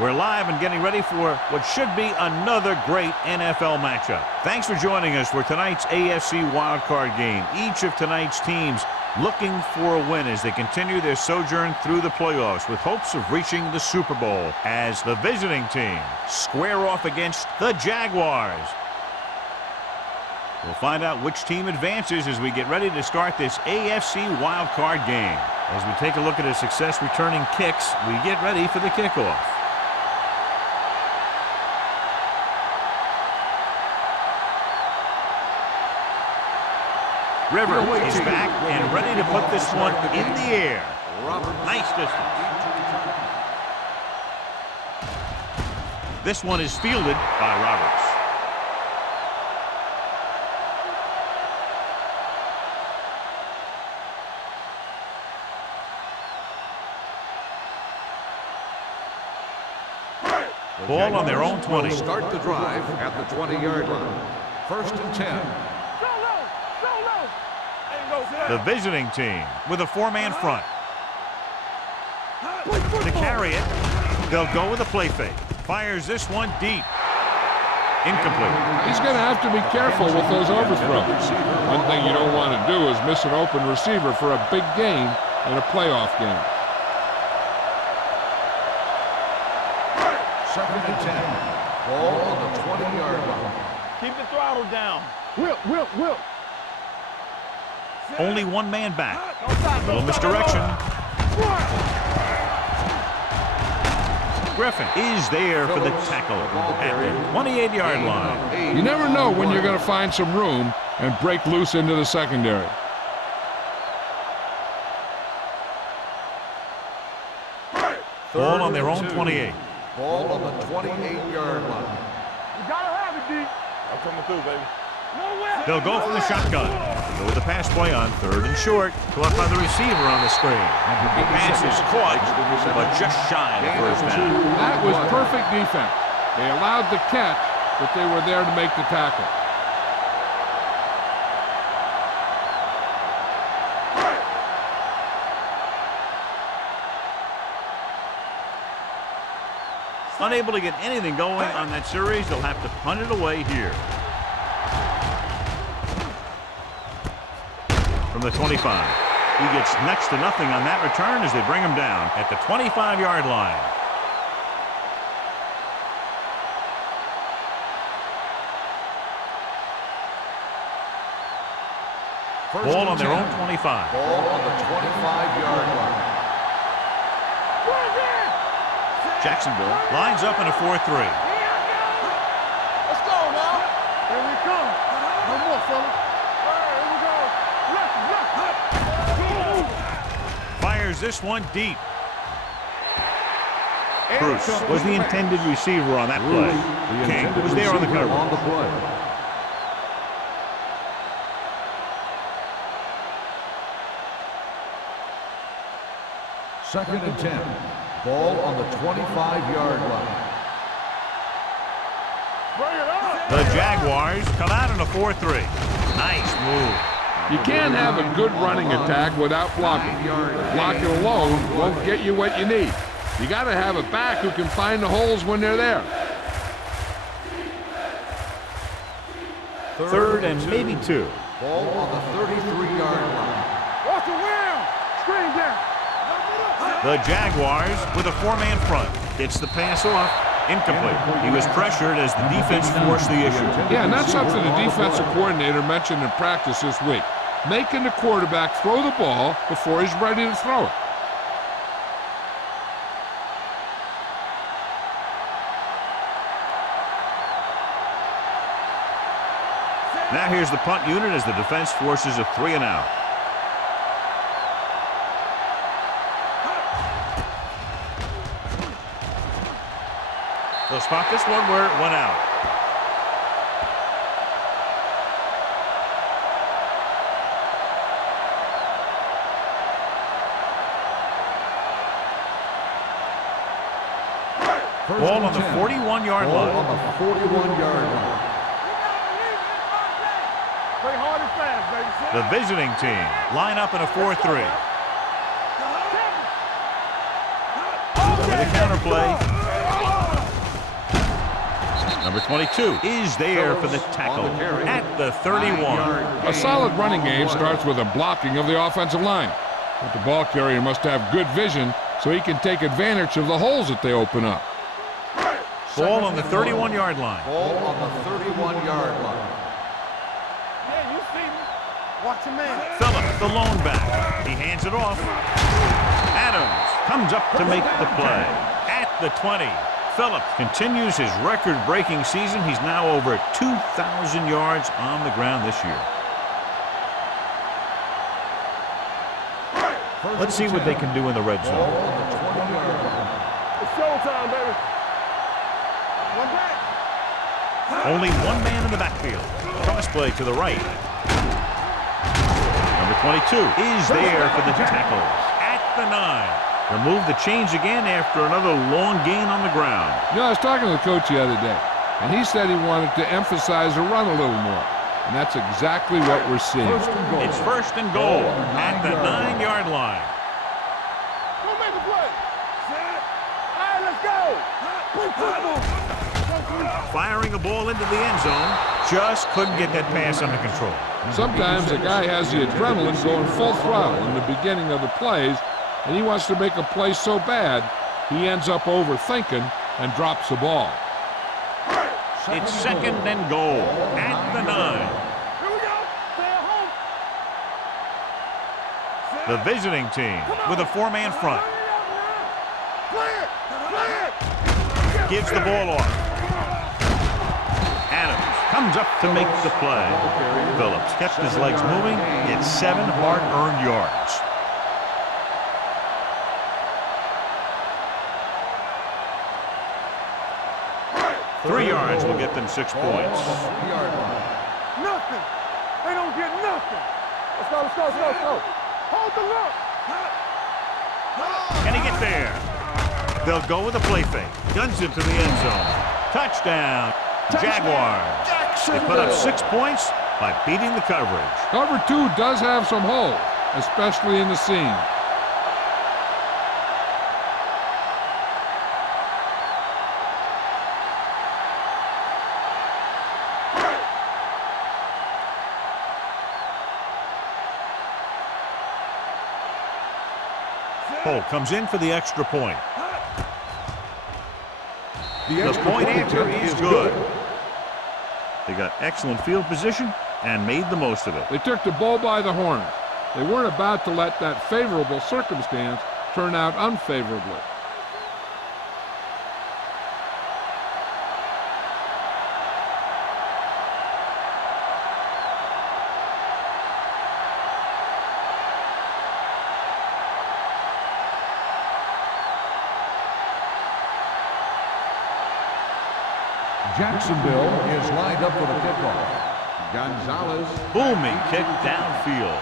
We're live and getting ready for what should be another great NFL matchup. Thanks for joining us for tonight's AFC Wildcard game. Each of tonight's teams looking for a win as they continue their sojourn through the playoffs with hopes of reaching the Super Bowl as the visiting team square off against the Jaguars. We'll find out which team advances as we get ready to start this AFC Wildcard game. As we take a look at a success returning kicks, we get ready for the kickoff. River is back and ready to put this one in the air. Nice distance. This one is fielded by Roberts. Ball on their own 20. Start the drive at the 20-yard line. 1st and 10. The visiting team with a 4-man front. To carry it, they'll go with a play fake. Fires this one deep. Incomplete. He's going to have to be careful with those overthrows. One thing you don't want to do is miss an open receiver for a big game in a playoff game. 2nd and 10. Ball on the 20-yard line. Keep the throttle down. Will. Only one man back. Little misdirection. Griffin is there for the tackle at the 28-yard line. You never know when you're going to find some room and break loose into the secondary. Ball on their own 28. Ball on the 28-yard line. You gotta have it, D. I'm coming through, baby. They'll go from the shotgun. Go with the pass play on 3rd and short. Caught by the receiver on the screen. The pass is caught, but just shy of the first down. That was perfect defense. They allowed the catch, but they were there to make the tackle. Unable to get anything going on that series, they'll have to punt it away here. From the 25. He gets next to nothing on that return as they bring him down at the 25-yard line. Ball on their own 25. Ball on the 25-yard line. Jacksonville lines up in a 4-3. Let's go now. Here we come. One more, fella. Here we go. Fires this one deep. Bruce was the intended receiver on that play. King was there on the cover. On the play. Second and 10. Ball on the 25-yard line. The Jaguars come out in a 4-3. Nice move. You can't have a good running attack without blocking. Blocking alone won't get you what you need. You got to have a back who can find the holes when they're there. 3rd and maybe 2. Ball on the 33-yard line. Watch the wheel. Screen down. The Jaguars with a 4-man front. Gets the pass off. Incomplete. He was pressured as the defense forced the issue. Yeah, and that's something the defensive coordinator mentioned in practice this week. Making the quarterback throw the ball before he's ready to throw it. Now here's the punt unit as the defense forces a 3-and-out. They'll spot this one where it went out. Ball on the 41-yard line. Ball on the 41-yard line. Play hard and fast, baby. The visiting team line up in a 4-3. With a counter play. Number 22 is there for the tackle at the 31. A solid running game starts with a blocking of the offensive line. But the ball carrier must have good vision so he can take advantage of the holes that they open up. Ball on the 31-yard line. Ball on the 31-yard line. Yeah, you see me. Watch your man. Phillips, the lone back. He hands it off. Adams comes up to make the play at the 20. Phillips continues his record-breaking season. He's now over 2,000 yards on the ground this year. Let's see what they can do in the red zone. It's showtime, baby. One back. Only one man in the backfield. Cross play to the right. Number 22 is there for the tackle at the 9. Remove the chains again after another long gain on the ground. You know, I was talking to the coach the other day, and he said he wanted to emphasize the run a little more. And that's exactly what we're seeing. It's first and goal at the 9-yard line. Go make the play. All right, let's go. Firing a ball into the end zone. Just couldn't get that pass under control. Sometimes a guy has the adrenaline going full throttle in the beginning of the plays, and he wants to make a play so bad, he ends up overthinking and drops the ball. It's second and goal at the 9. Here we go. Stay at home. The visiting team with a 4-man front. Play it. Play it. Gives the ball off. Adams comes up to make the play. Phillips kept his legs moving. Gets 7 hard-earned yards. Three yards will get them 6 points. Nothing. They don't get nothing. Let's go, let's go, let's go, let's go. Hold the look. Can he get there? They'll go with a play fake. Guns it to the end zone. Touchdown, Jaguars. They put up 6 points by beating the coverage. Cover 2 does have some holes, especially in the seam. Cole comes in for the extra point. The point after is good. They got excellent field position and made the most of it. They took the bull by the horns. They weren't about to let that favorable circumstance turn out unfavorably. Jacksonville is lined up for the kickoff. Gonzalez. Booming kick downfield.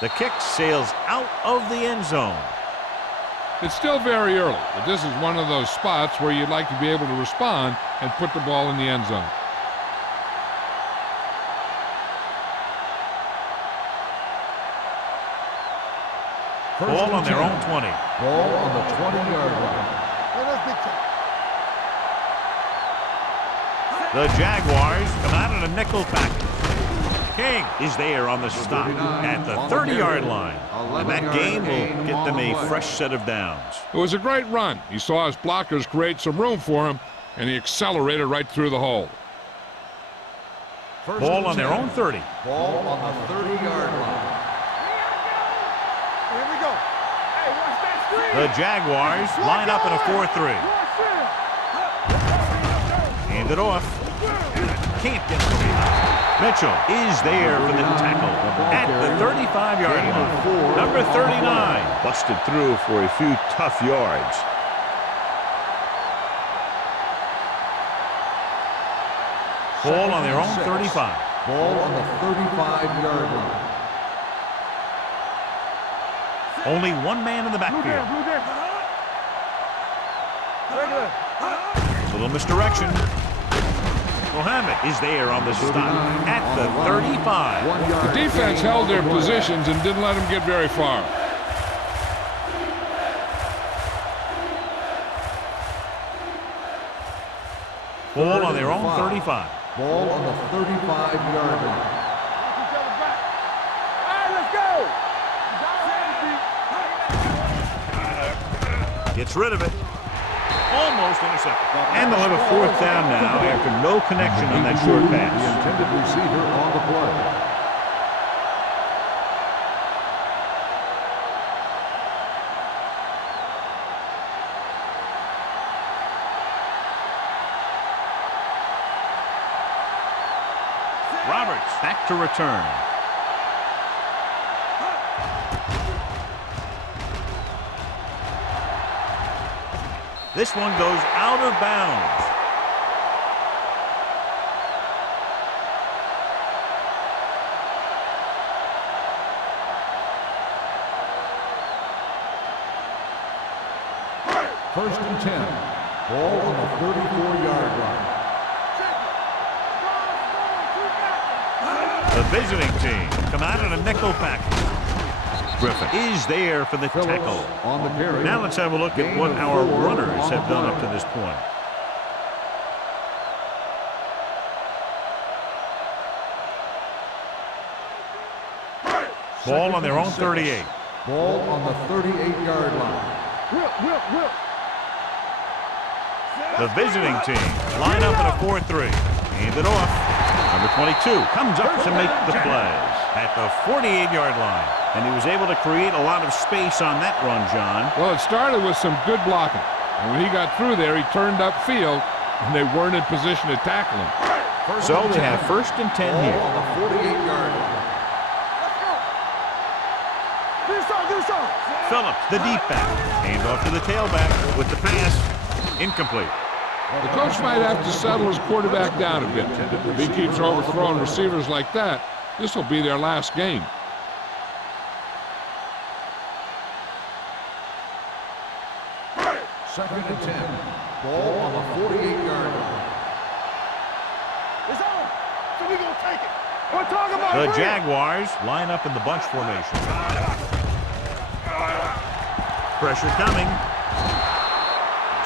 The kick sails out of the end zone. It's still very early, but this is one of those spots where you'd like to be able to respond and put the ball in the end zone. Ball on their own 20. Ball on the 20-yard line. The Jaguars come out in a nickel package. King is there on the stop at the 30-yard line. And that gain will get them a fresh set of downs. It was a great run. He saw his blockers create some room for him, and he accelerated right through the hole. Ball on their own 30. Ball on the 30-yard line. Here we go. Hey, watch that screen. The Jaguars line up in a 4-3. Hand it off. Can't get it. Mitchell is there for the tackle at the 35-yard line. Number 39 busted through for a few tough yards. Ball on their own 35. Ball on the 35-yard line. Only one man in the backfield. A little misdirection. Mohammed is there on the stop at the 35. The defense held their positions and didn't let them get very far. Ball on their own 35. Ball on the 35-yard line. Gets rid of it. Almost intercepted. And they'll have a fourth down now after no connection on that short pass. The intended receiver on the play. Roberts back to return. This one goes out of bounds. First and 10. Ball on the 34-yard line. The visiting team come out in a nickel package. Griffin is there for the tackle. On the carry. Now let's have a look at what our runners have done up to this point. Ball on their own 38. Ball on the 38-yard line. The visiting team line up in a 4-3. Hand it off. Number 22 comes up to make the play at the 48-yard line. And he was able to create a lot of space on that run, John. Well, it started with some good blocking. And when he got through there, he turned upfield, and they weren't in position to tackle him. So they have first and 10 here. On the 48-yard line. Phillips, the deep back. Hand off to the tailback with the pass. Incomplete. The coach might have to settle his quarterback down a bit. If he keeps overthrowing receivers like that, this will be their last game. Second and 10. Ball on the 48-yard line. It's on. So we gonna take it. We're talking about The Jaguars line up in the bunch formation. Pressure coming.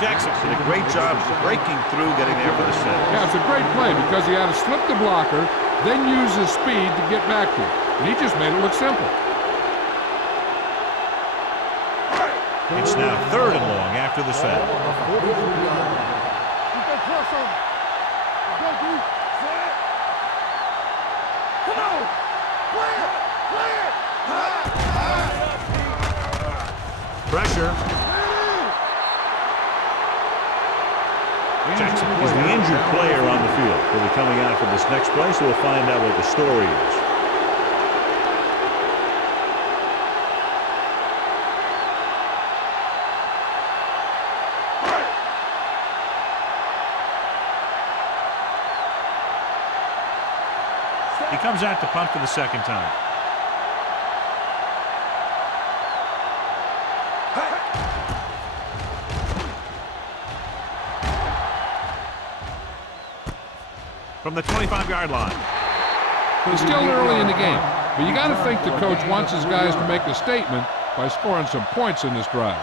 Jackson did a great job breaking through, getting there for the set. Yeah, it's a great play because he had to slip the blocker, then use his speed to get back to it. And he just made it look simple. It's now third and long after the set. Pressure. Jackson is the injured player on the field. He'll be coming out for this next play, so we'll find out what the story is. He comes out to punt for the second time. From the 25-yard line. It's still early in the game, but you got to think the coach wants his guys to make a statement by scoring some points in this drive.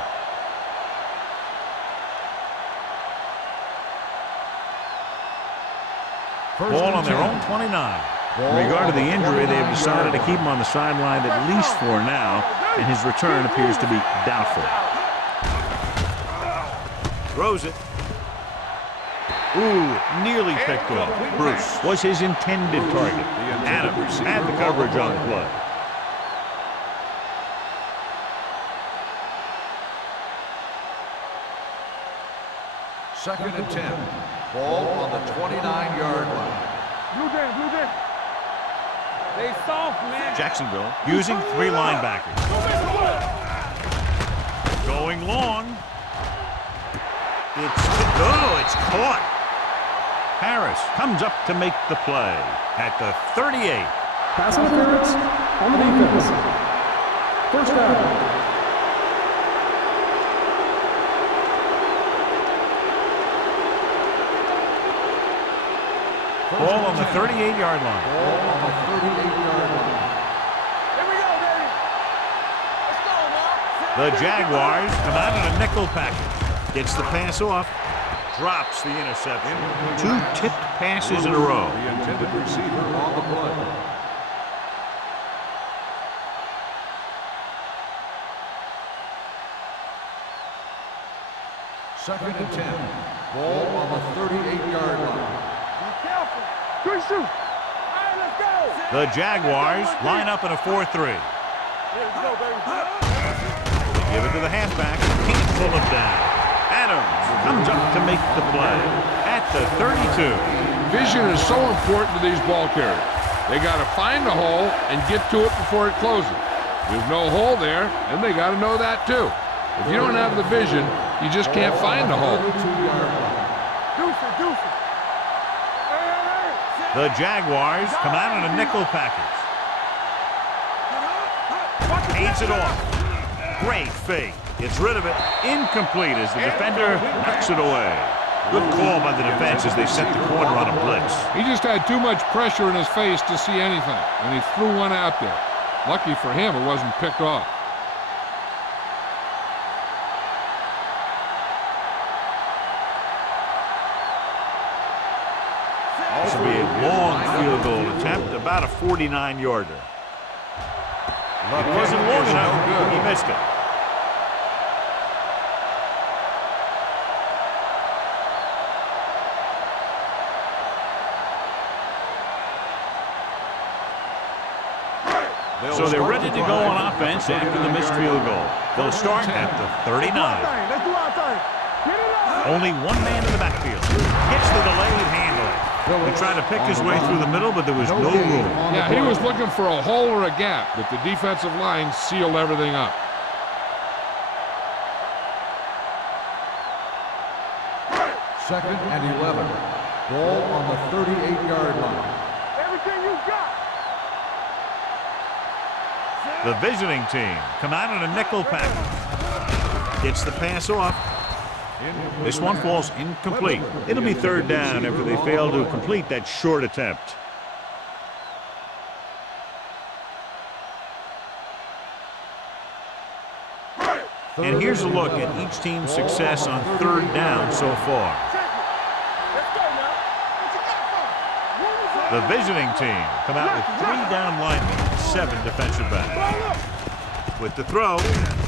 Ball on their own 29. In regard to the injury, they have decided to keep him on the sideline at least for now, and his return appears to be doubtful. Throws it. Ooh, nearly picked off. Bruce was his intended target. Adams had the coverage on the play. Second and 10. Ball on the 29-yard line. Blue game. They soft, man. Jacksonville using three linebackers. Going long. It's caught. Harris comes up to make the play at the 38. Pass interference on the defense. First down. Ball on the 38-yard line. Ball on the 38-yard line. Here we go, baby. Let's go, now. The Jaguars come out in a nickel package. Gets the pass off. drops the interception. 2 tipped passes in a row. The intended receiver on the play. Second and 10. Ball on the 38-yard line. Be careful. Good shoot. All right, let's go. The Jaguars line up in a 4-3. Here we go, baby. They give it to the halfback. Can't pull him down. Adams comes up to make the play at the 32. Vision is so important to these ball carriers. They got to find the hole and get to it before it closes. There's no hole there, and they got to know that too. If you don't have the vision, you just can't find the hole. The Jaguars come out in a nickel package. Aids it off. Great fake. Gets rid of it. Incomplete as the defender knocks it away. Good call by the defense as they set the corner on a blitz. He just had too much pressure in his face to see anything, and he threw one out there. Lucky for him, it wasn't picked off. This will be a long field goal attempt, about a 49-yarder. It wasn't long enough. He missed it. So they're ready to go on offense after the missed field goal. They'll start at the 39. Let's do our thing. Get it up. Only one man in the backfield. Gets the delayed handle. He tried to pick his way through the middle, but there was no room. Yeah, he was looking for a hole or a gap, but the defensive line sealed everything up. Second and 11. Ball on the 38-yard line. Everything you got. The visiting team come out in a nickel package. Gets the pass off. This one falls incomplete. It'll be third down after they fail to complete that short attempt. And here's a look at each team's success on third down so far. The visiting team come out with 3 down linemen and 7 defensive backs. With the throw,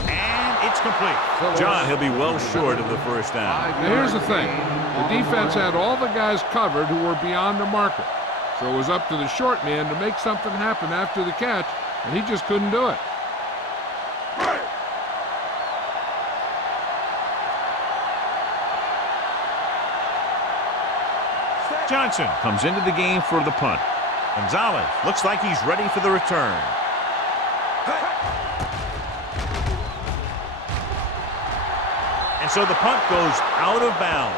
and it's complete. John, he'll be well short of the first down. Now here's the thing. The defense had all the guys covered who were beyond the marker. So it was up to the short man to make something happen after the catch, and he just couldn't do it. Johnson comes into the game for the punt. Gonzalez looks like he's ready for the return. And so the punt goes out of bounds.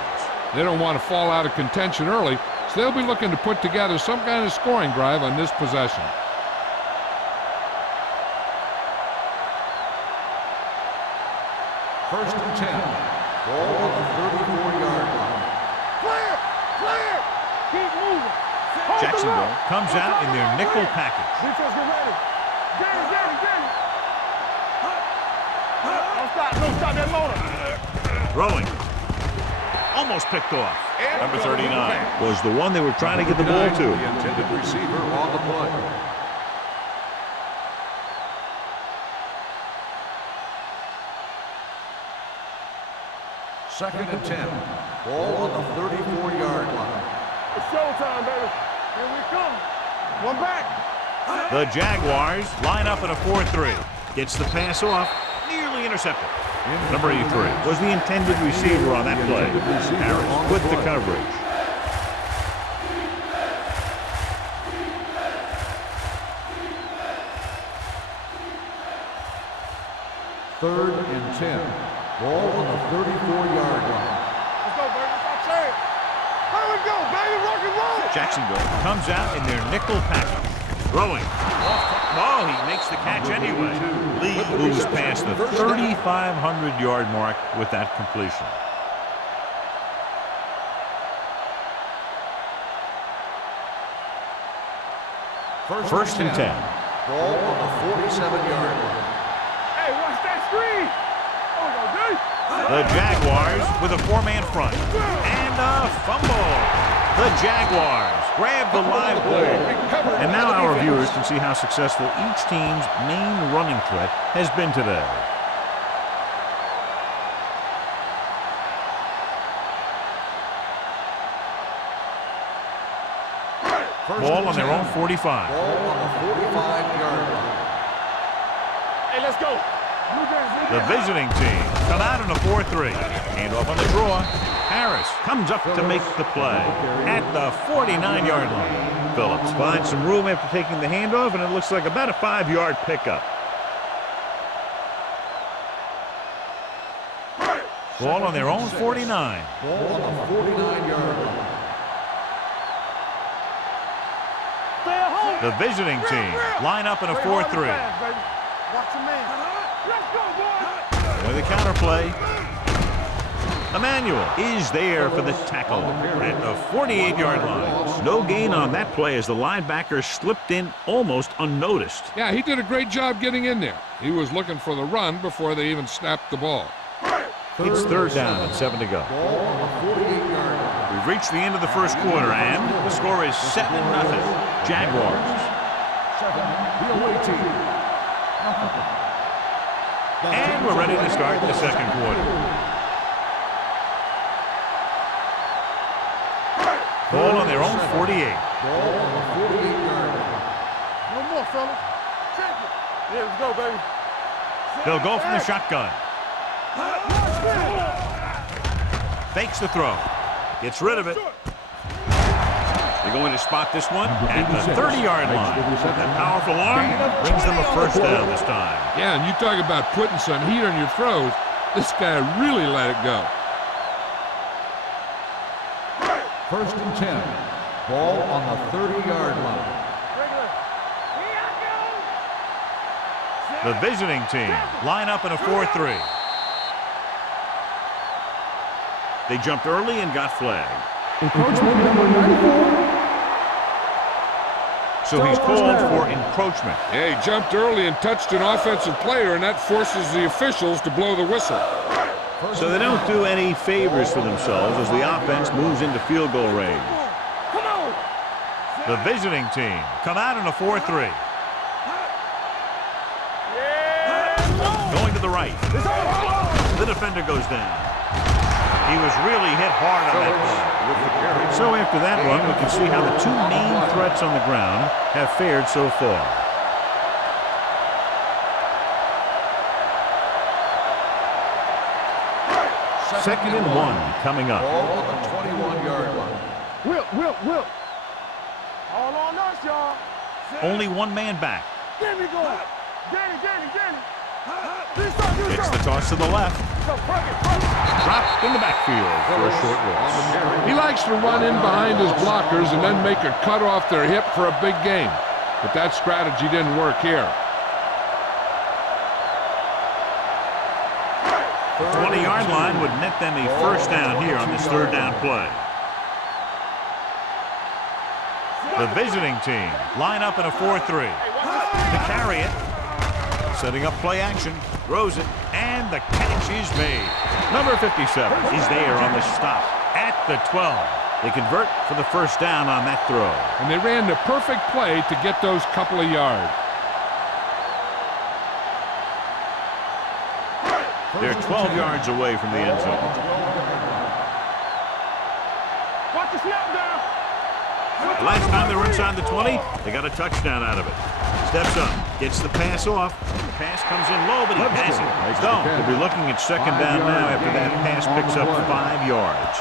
They don't want to fall out of contention early, so they'll be looking to put together some kind of scoring drive on this possession. First and 10. Ball on the 34-yard line. Clear. Clear. Keep moving. Jacksonville comes out in their nickel package. Defense, get ready. Get it, get it, get it. Don't stop that motor. Throwing. Almost picked off. Number 39 was the one they were trying to get the ball to. The intended receiver on the play. Second and 10. Ball on the 34-yard line. It's showtime, baby. Here we come. One back. The Jaguars line up in a 4-3. Gets the pass off. Nearly intercepted. Number 83 was the intended receiver on that play. Harris with the coverage. Third and 10. Ball on the 34-yard line. Let's go, baby. It's our chance. Here we go, baby. Rock and roll. Jacksonville comes out in their nickel package. Throwing. Oh, he makes the catch anyway. Lee moves past the 3,500-yard mark with that completion. First and 10. Ball on the 47-yard line. Hey, watch that screen. Oh, no, dude. The Jaguars with a 4-man front. And a fumble. The Jaguars grab the live ball. And now our viewers can see how successful each team's main running threat has been today. Ball on their own 45. Ball on the 45-yard line. Hey, let's go. The visiting team come out in a 4-3. Hand off on the draw. Harris comes up to make the play at the 49-yard line. Phillips finds some room after taking the handoff, and it looks like about a 5-yard pickup. Ball on their own 49. Ball on the 49-yard line. The visiting team line up in a 4-3. Watch your man. Let's go, boy. With a counter play. Emmanuel is there for the tackle at the 48-yard line. No gain on that play as the linebacker slipped in almost unnoticed. Yeah, he did a great job getting in there. He was looking for the run before they even snapped the ball. It's 3rd down and 7 to go. Ball on the 48-yard line. We've reached the end of the first quarter, and the score is 7-0. Jaguars. The away team. And we're ready to start the second quarter. Ball on their own 48. Ball on the 48-yard line. No more, fellas. Check it. Yeah, let's go, baby. They'll go from the shotgun. Fakes the throw. Gets rid of it. They're going to spot this one at the 30-yard line. That powerful arm brings them a first down this time. Yeah, and you talk about putting some heat on your throws. This guy really let it go. 1st and 10. Ball on the 30-yard line. The visiting team line up in a 4-3. They jumped early and got flagged. Encroachment number 94. So he's called for encroachment. Yeah, he jumped early and touched an offensive player, and that forces the officials to blow the whistle. So they don't do any favors for themselves as the offense moves into field goal range. Come on. The visiting team come out in a 4-3. Going to the right. The defender goes down. He was really hit hard on that play. So after that run, we can see how the two main threats on the ground have fared so far. Second and 1 coming up. Ball on the 21-yard line. Whip. All on us, y'all. Only one man back. Get me going. Danny. It's the toss to the left. Dropped in the backfield for a short loss. He likes to run in behind his blockers and then make a cut off their hip for a big gain. But that strategy didn't work here. The 20-yard line would net them a first down here on this 3rd down play. The visiting team line up in a 4-3. To carry it. Setting up play action. Throws it. And the catch is made. Number 57 is there on the stop at the 12. They convert for the first down on that throw. And they ran the perfect play to get those couple of yards. They're 12 yards away from the end zone. Watch the snap down. The last time they were inside the 20, they got a touchdown out of it. Steps up, gets the pass off. The pass comes in low, but he passes. So they'll be looking at second down now after that pass picks up 5 yards.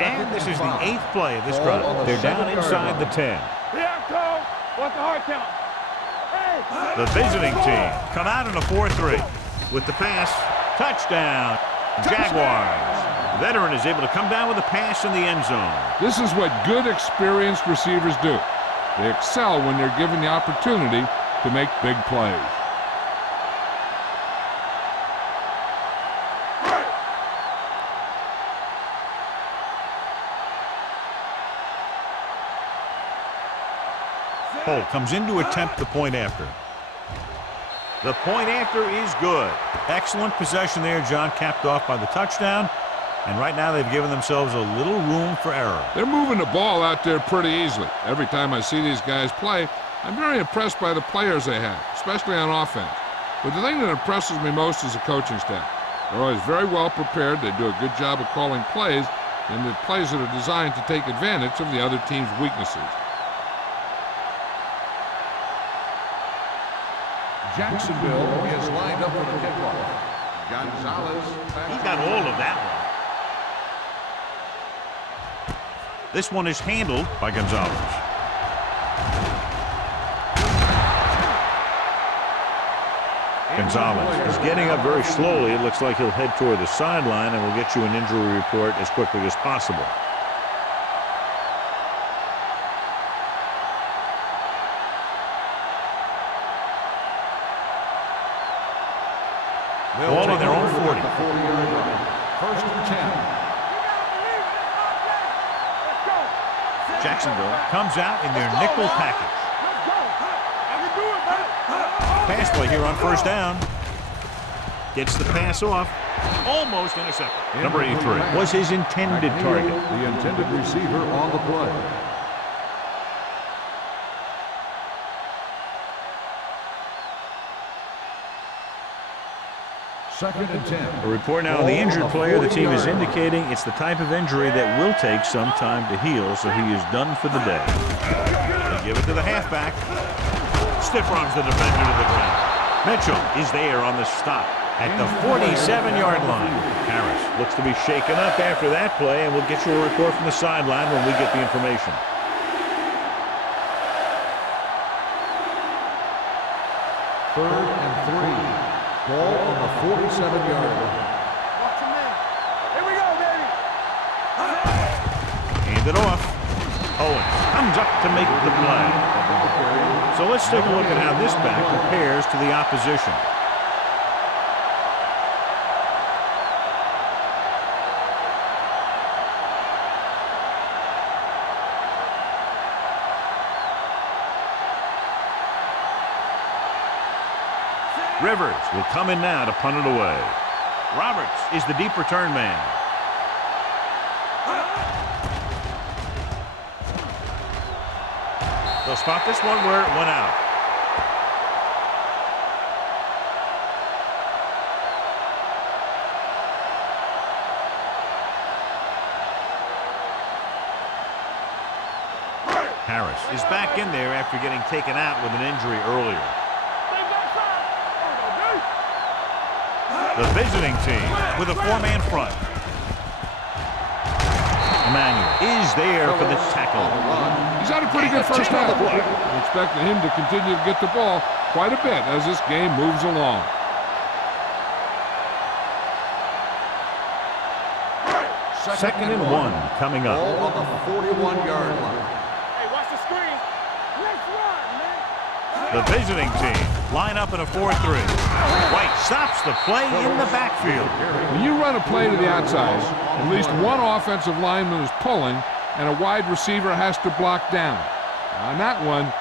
And this is the 8th play of this drive. They're down inside the 10. Yeah, Cole. What's the hard count? Hey. The visiting team come out in a 4-3 with the pass. Touchdown, Jaguars. The veteran is able to come down with a pass in the end zone. This is what good, experienced receivers do. They excel when they're given the opportunity to make big plays. Holt comes in to attempt the point after. The point after is good. Excellent possession there, John, capped off by the touchdown. And right now they've given themselves a little room for error. They're moving the ball out there pretty easily. Every time I see these guys play, I'm very impressed by the players they have, especially on offense. But the thing that impresses me most is the coaching staff. They're always very well prepared. They do a good job of calling plays, and the plays that are designed to take advantage of the other team's weaknesses. Jacksonville is lined up for the kickoff. Gonzalez. He got all of that one. This one is handled by Gonzalez. Gonzalez is getting up very slowly. It looks like he'll head toward the sideline, and we'll get you an injury report as quickly as possible. Ball on their own 40. First and 10. Jacksonville comes out in their nickel package. Pass play here on first down. Gets the pass off. Almost intercepted. Number 83 was his intended target. The intended receiver on the play. Second and 10. A report now on the injured player. The team is indicating it's the type of injury that will take some time to heal, so he is done for the day. They give it to the halfback. Stiff arms the defender to the ground. Mitchell is there on the stop at the 47-yard line. Harris looks to be shaken up after that play, and we'll get you a report from the sideline when we get the information. Third and 3. Ball on the 47-yard line. Here we go, baby. Hand it off. Owens comes up to make the play. So let's take a look at how this back compares to the opposition. Rivers will come in now to punt it away. Roberts is the deep return man. They'll spot this one where it went out. Harris is back in there after getting taken out with an injury earlier. The visiting team with a four-man front. Emmanuel is there for the tackle. He's had a pretty good first half. I'm expecting him to continue to get the ball quite a bit as this game moves along. Second and 1 coming up. Ball on the 41-yard line. Hey, watch the screen. Let's run, man. The visiting team line up in a 4-3. White stops the play in the backfield. When you run a play to the outside, at least one offensive lineman is pulling and a wide receiver has to block down. On that one,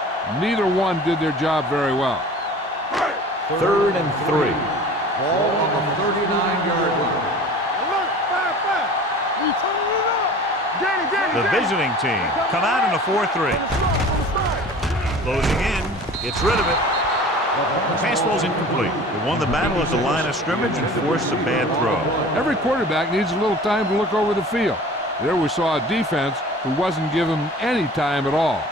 neither one did their job very well. Third and 3. Ball on the 39-yard line. Alert, 5-5. We turning it up. Danny. The visiting team come out in a 4-3. Closing in, gets rid of it. Pass ball's incomplete. They won the battle at the line of scrimmage and forced a bad throw. Every quarterback needs a little time to look over the field. There we saw a defense who wasn't given any time at all.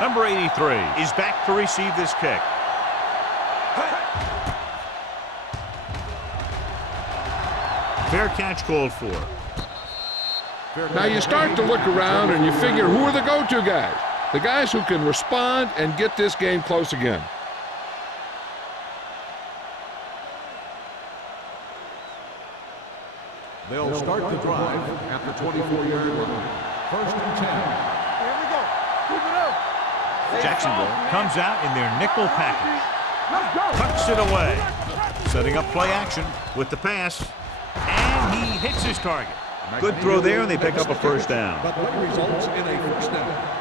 Number 83 is back to receive this kick. Fair catch called for. Now you start to look around and you figure, who are the go-to guys? The guys who can respond and get this game close again. They'll start the drive at the 24-yard line. First and 10. Here we go. Keep it up. Jacksonville comes out in their nickel package. Let's go. Tucks it away. Setting up play action with the pass. And he hits his target. Good throw there, and they pick up a first down. The play results in a first down.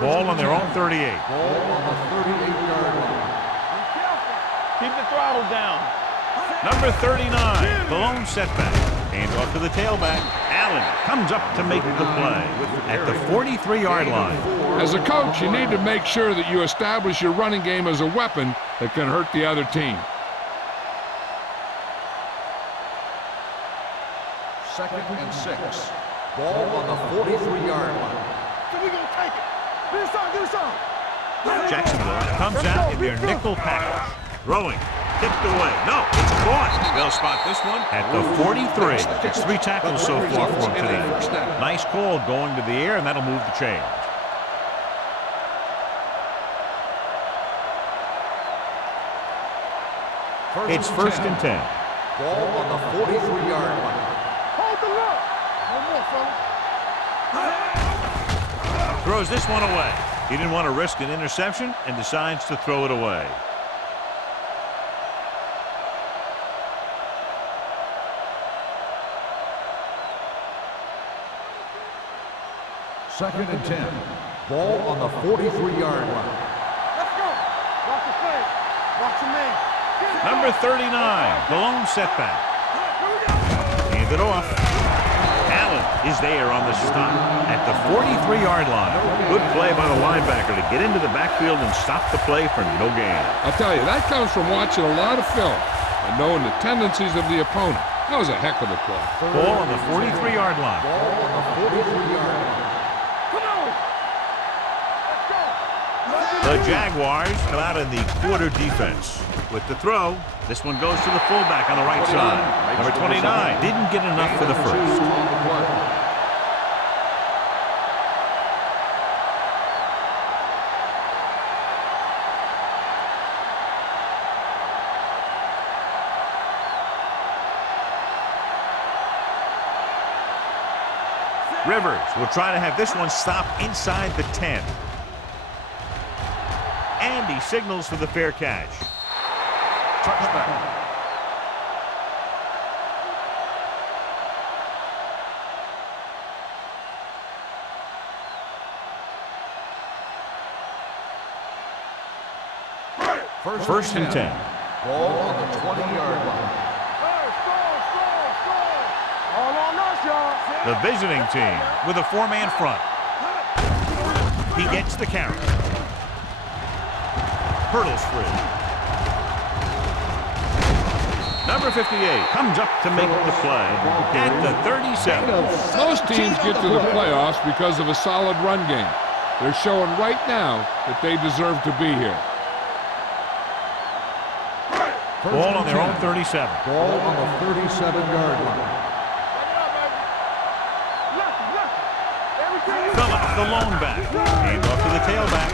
Ball on their own 38. Ball on the 38-yard line. Keep the throttle down. Number 39, the lone setback. Hands off to the tailback. Allen comes up to make the play at the 43-yard line. As a coach, you need to make sure that you establish your running game as a weapon that can hurt the other team. Second and 6. Ball on the 43-yard line. So we gonna take it. Give us some, give us some. Jacksonville comes out in their nickel package. Throwing. Tipped away. No, it's caught. They'll spot this one at the 43. It's 3 tackles so far for him today. Nice call going to the air, and that'll move the chains. It's first and 10. Ball on the 43-yard line. Hold the look. No more, fella. Throws this one away. He didn't want to risk an interception and decides to throw it away. Second and 10. Ball on the 43-yard line. Let's go. Watch the play. Watch the man. Number 39, the lone setback. Hand it off. Allen is there on the stop at the 43-yard line. Good play by the linebacker to get into the backfield and stop the play for no gain. I'll tell you, that comes from watching a lot of film and knowing the tendencies of the opponent. That was a heck of a play. Ball on the 43-yard line. Ball on the 43-yard line. Come on. Let's go. The Jaguars come out in the quarter defense. With the throw, this one goes to the fullback on the right side. Number 29 didn't get enough for the first. Rivers will try to have this one stop inside the 10. And he signals for the fair catch. Touchdown. First and 10. Ball on the 20-yard line. All on us, y'all. The visiting team with a 4-man front. He gets the carry. Hurdles free. Number 58 comes up to make the play at the 37. Most teams get to the playoffs because of a solid run game. They're showing right now that they deserve to be here. Ball on their own 37. Ball on the 37-yard line. Phillips, the lone back. Hand off to the tailback.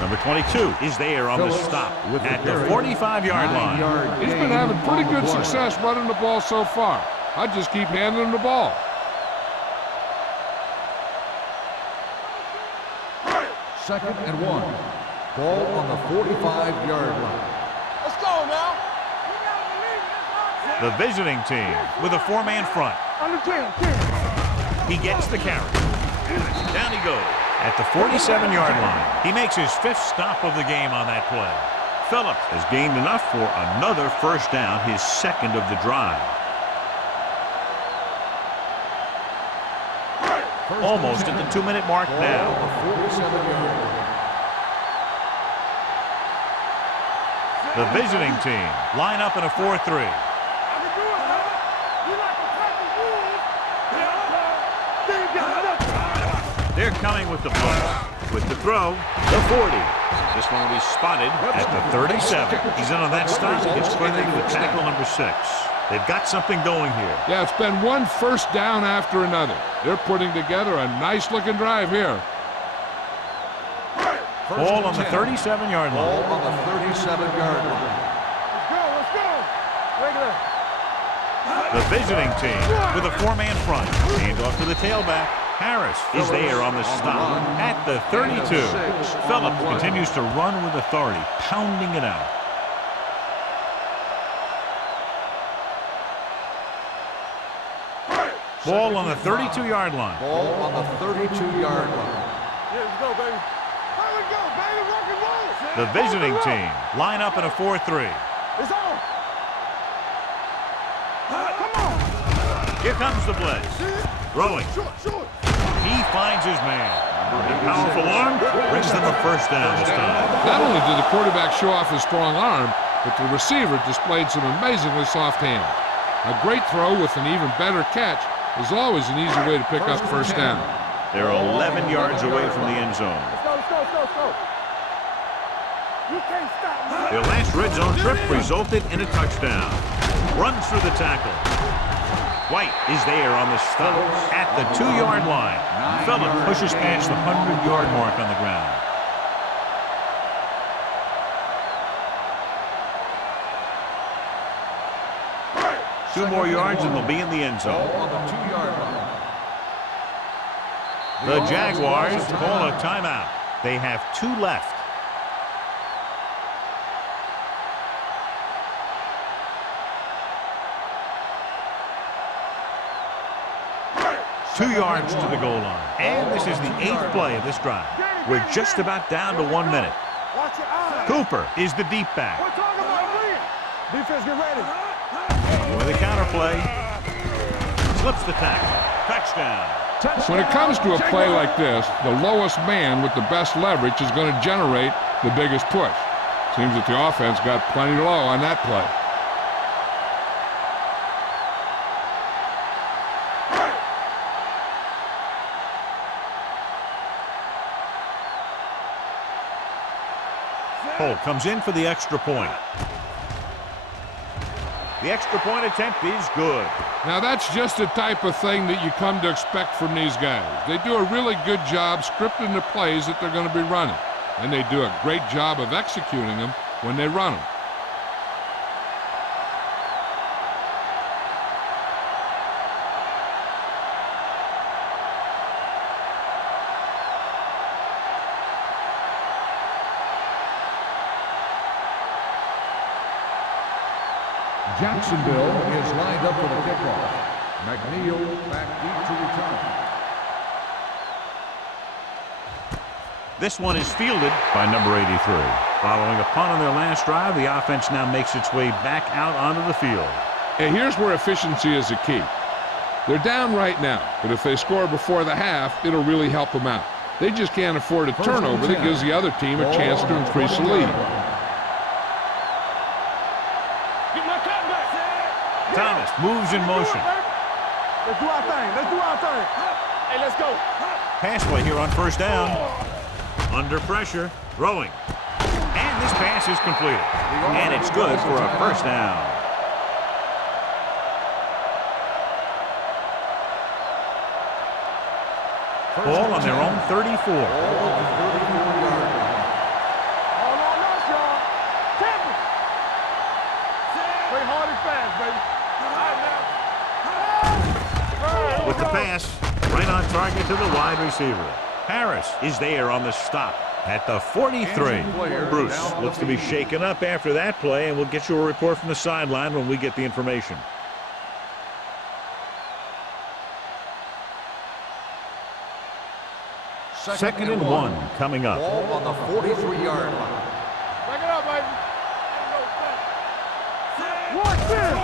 Number 22 is there on the stop at the 45-yard line. He's been having pretty good success running the ball so far. I'd just keep handing him the ball. Second and 1. Ball on the 45-yard line. Let's go now. The visiting team with a 4-man front. Under 10. He gets the carry. Down he goes at the 47-yard line. He makes his 5th stop of the game on that play. Phillips has gained enough for another first down, his 2nd of the drive. Almost at the 2-minute mark now. The visiting team line up in a 4-3. They're coming with the play. With the throw, the 40. This one will be spotted at the 37. He's in on that stop. Gets credited with tackle number 6. They've got something going here. Yeah, it's been one first down after another. They're putting together a nice-looking drive here. Ball on the 37-yard line. Ball on the 37-yard line. Let's go. Regular. The visiting team with a 4-man front. Hand off to the tailback. Harris is there on the stop at the 32. Phillips continues to run with authority, pounding it out. Ball on the 32-yard line. Ball on the 32-yard line. Yeah, let's go, baby. There we go, baby. Rock and roll. The visiting team line up in a 4-3. It's on. Come on. Here comes the blitz. Throwing. Short. He finds his man. A powerful arm brings them a first down this time. Not only did the quarterback show off his strong arm, but the receiver displayed some amazingly soft hands. A great throw with an even better catch is always an easy way to pick up first down. They're 11 yards away from the end zone. Let's go. You can't stop me. Their last red zone trip resulted in a touchdown. Runs through the tackle. White is there on the stop at the 2-yard line. Phillips pushes past the 100-yard mark on the ground. Two more yards and they'll be in the end zone. On the 2-yard line. The Jaguars call a timeout. They have 2 left. Two yards to the goal line. And this is the 8th play of this drive. We're just about down to 1 minute. Watch your eyes. Cooper is the deep back. We're talking about win. Defense, get ready. With a counter play. Slips the tackle. Touchdown. When it comes to a play like this, the lowest man with the best leverage is going to generate the biggest push. Seems that the offense got plenty low on that play. Holt comes in for the extra point. The extra point attempt is good. Now that's just the type of thing that you come to expect from these guys. They do a really good job scripting the plays that they're going to be running. And they do a great job of executing them when they run them. Jacksonville is lined up for the kickoff. McNeil back deep to return. This one is fielded by number 83. Following a punt on their last drive, the offense now makes its way back out onto the field. And here's where efficiency is the key. They're down right now, but if they score before the half, it'll really help them out. They just can't afford a turnover that gives the other team a chance to increase the lead. Thomas moves in motion. Let's do our thing. Hey, let's go. Pass play here on first down. Under pressure, throwing. And this pass is completed. And it's good for a first down. Ball on their own 34. With the pass, right on target to the wide receiver. Harris is there on the stop at the 43. Bruce looks to be shaken up after that play, and we'll get you a report from the sideline when we get the information. Second and 1 coming up. Ball on the 43-yard line. Back it up, baby. Watch this.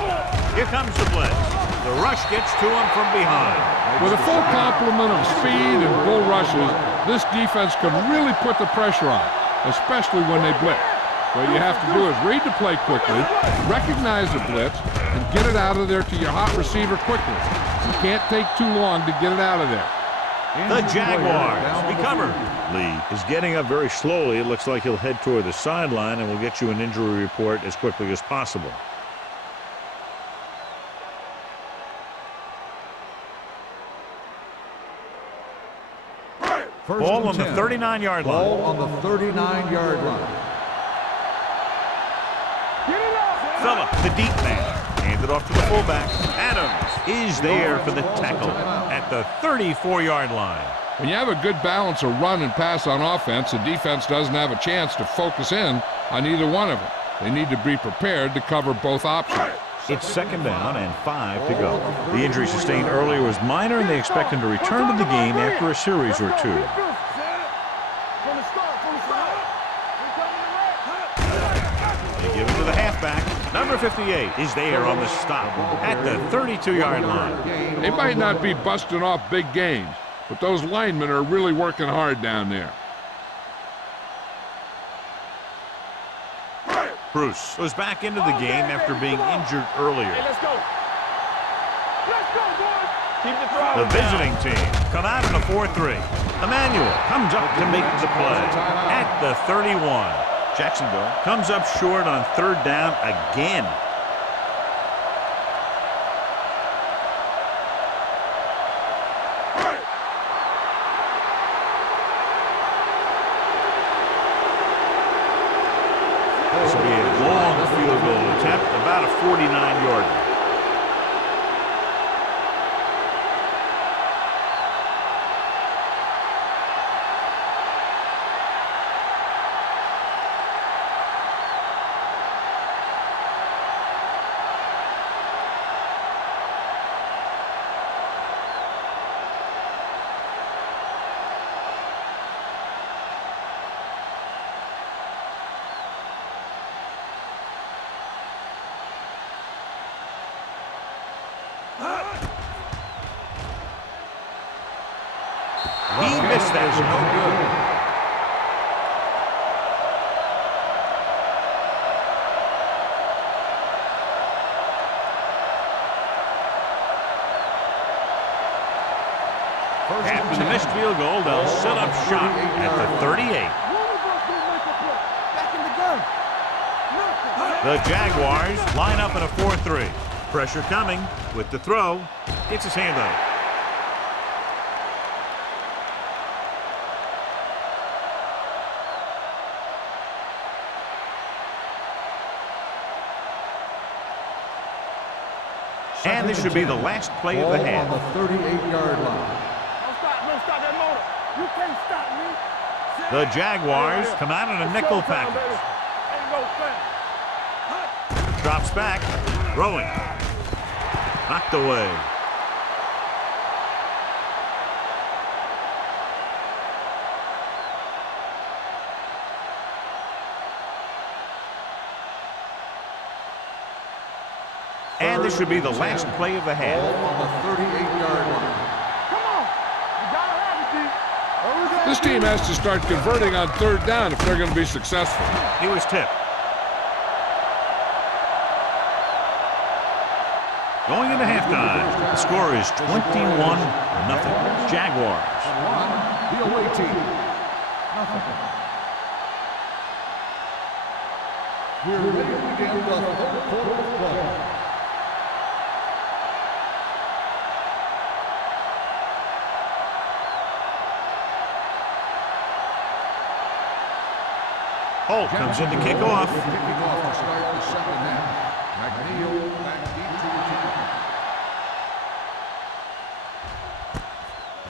Here comes the blitz. The rush gets to him from behind. With a full complement of speed and bull rushes, this defense can really put the pressure on, especially when they blitz. What you have to do is read the play quickly, recognize the blitz, and get it out of there to your hot receiver quickly. You can't take too long to get it out of there. The Jaguars recover. Lee is getting up very slowly. It looks like he'll head toward the sideline, and we'll get you an injury report as quickly as possible. Ball on the 39-yard line. Ball on the 39-yard line. Phillips, the deep man. Handed off to the fullback. Adams is there for the tackle at the 34-yard line. When you have a good balance of run and pass on offense, the defense doesn't have a chance to focus in on either one of them. They need to be prepared to cover both options. It's 2nd down and 5 to go. The injury sustained earlier was minor, and they expect him to return to the game after a series or two. They give it to the halfback. Number 58 is there on the stop at the 32-yard line. They might not be busting off big games, but those linemen are really working hard down there. Bruce goes back into the game after being injured earlier. Hey, let's go. Let's go, boys. Keep the throw. The visiting team come out in a 4-3. Emmanuel comes up to make the play at the 31. Jacksonville comes up short on 3rd down again. This will be a long field goal attempt, about a 49-yarder. He missed that. No good. After the missed field goal, they'll set up shop at the 38. Back in the gun. The Jaguars line up in a 4-3. Pressure coming with the throw. Gets his hand on it. And this should be the last play of the half. On the 38-yard line. Don't stop that motor. You can't stop me. The Jaguars come out in a nickel package. Ain't no thing. Drops back. Throwing. Knocked away. And this should be the last play of the half. On the 38-yard line. Come on. You gotta have it, D. This team has to start converting on 3rd down if they're going to be successful. He was tipped. Going into halftime, the score is 21-0. Jaguars. The away team. Nothing. We're ready to begin the 3rd quarter of play. Holt comes in to kick off. Kicking off to start the 2nd half. McNeil back deep to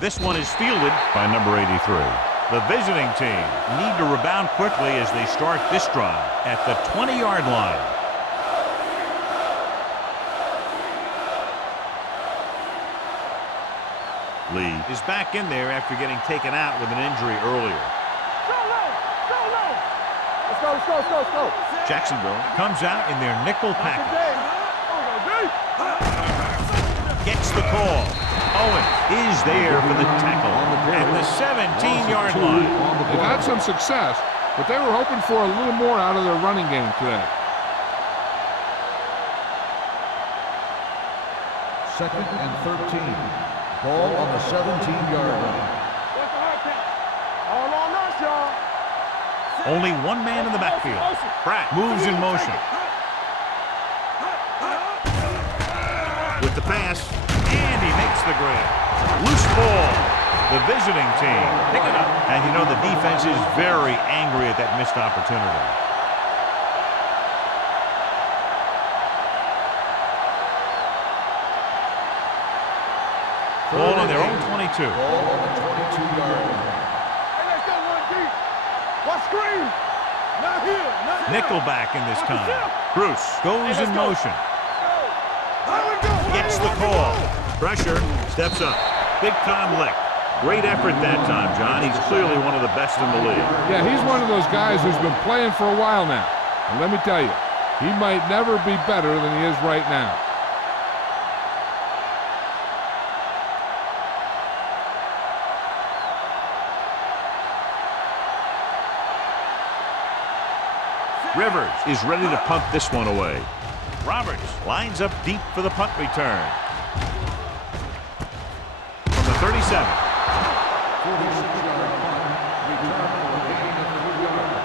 the This one is fielded by number 83. The visiting team need to rebound quickly as they start this drive at the 20-yard line. Lee is back in there after getting taken out with an injury earlier. Let's go. Jacksonville comes out in their nickel package. Gets the call. Owen is there for the tackle at the 17-yard line. They've had some success, but they were hoping for a little more out of their running game today. 2nd and 13. Ball on the 17-yard line. All on us, y'all. Only one man in the backfield. Pratt moves in motion. With the pass, and he makes the grab. Loose ball. The visiting team pick it up. And you know the defense is very angry at that missed opportunity. Ball on their own 22. Ball on the 22-yard line. Hey, let's go one deep. Watch screen. Not here. Not here. Nickelback in this time. Bruce goes in motion. Gets the call. Pressure. Steps up. Big time lick. Great effort that time, John. He's clearly one of the best in the league. Yeah, he's one of those guys who's been playing for a while now. And let me tell you, he might never be better than he is right now. Rivers is ready to punt this one away. Roberts lines up deep for the punt return. From the 37. 46-yard punt. Return for a gain of 3 yards.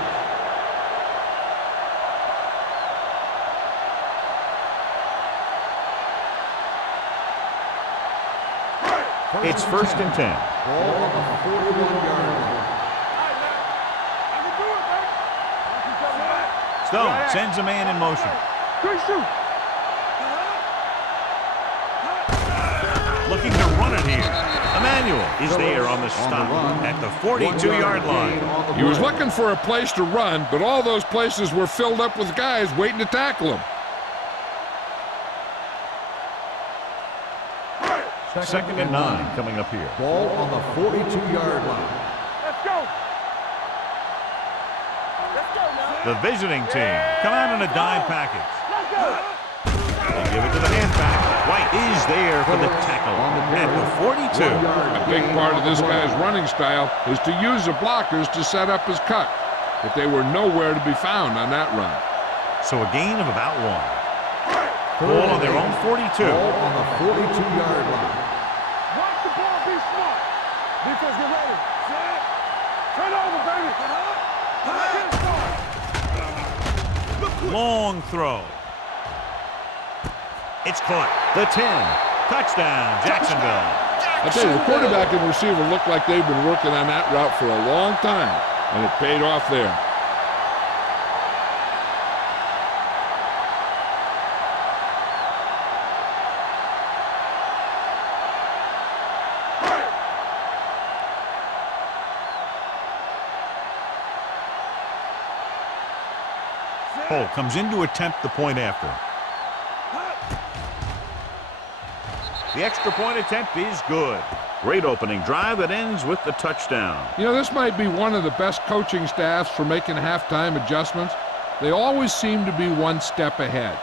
It's 1st and 10. Ball on the 41-yard line. Stone sends a man in motion. Good shoot. Looking to run it here. Emmanuel is there on the stop at the 42-yard line. He was looking for a place to run, but all those places were filled up with guys waiting to tackle him. 2nd and 9 coming up here. Ball on the 42-yard line. Let's go. Let's go now. The visiting team come out in a dime package. Let's go. They give it to the halfback. White is there for the tackle at the 42. A big part of this guy's running style is to use the blockers to set up his cut, but they were nowhere to be found on that run. So a gain of about 1. Ball on their own 42. Ball on the 42-yard line. Watch the ball, be smart. Defense, get ready. Set. Turn over, baby. Long throw. It's caught. The 10. Touchdown, Jacksonville. I tell you, the quarterback and receiver look like they've been working on that route for a long time, and it paid off there. Holt comes in to attempt the point after. The extra point attempt is good. Great opening drive that ends with the touchdown. You know, this might be one of the best coaching staffs for making halftime adjustments. They always seem to be one step ahead.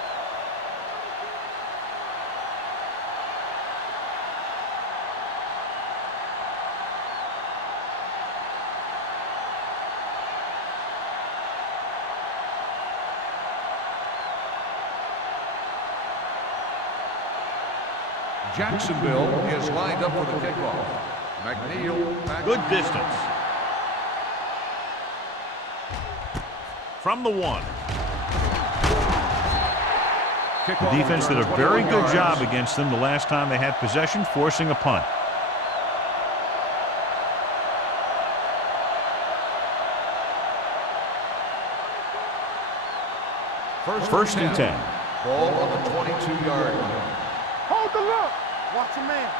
Jacksonville is lined up for the kickoff. McNeil. Good distance. From the 1. The defense did a very good job against them the last time they had possession, forcing a punt. First and 10. Ball on the 22-yard line. Hold the look. Watch your man.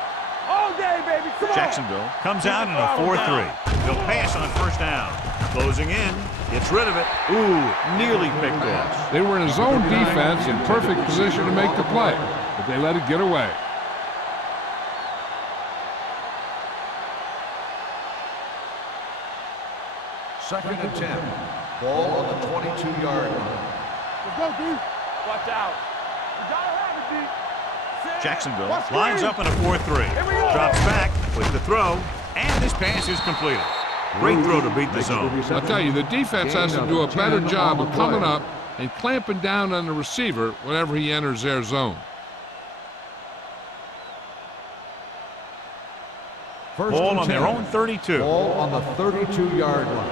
All day, baby. Come on. Jacksonville comes out in a 4-3. They'll pass on 1st down. Closing in. Gets rid of it. Ooh, nearly picked off. They were in a zone defense in perfect position to make the play, but they let it get away. Second and 10. Ball on the 22-yard line. Let's go, D. Watch out. You gotta have it, D. Jacksonville lines up in a 4-3. Drops back with the throw, and this pass is completed. Great throw to beat the zone. I'll tell you, the defense has to do a better job of coming up and clamping down on the receiver whenever he enters their zone. Ball on their own 32. Ball on the 32-yard line.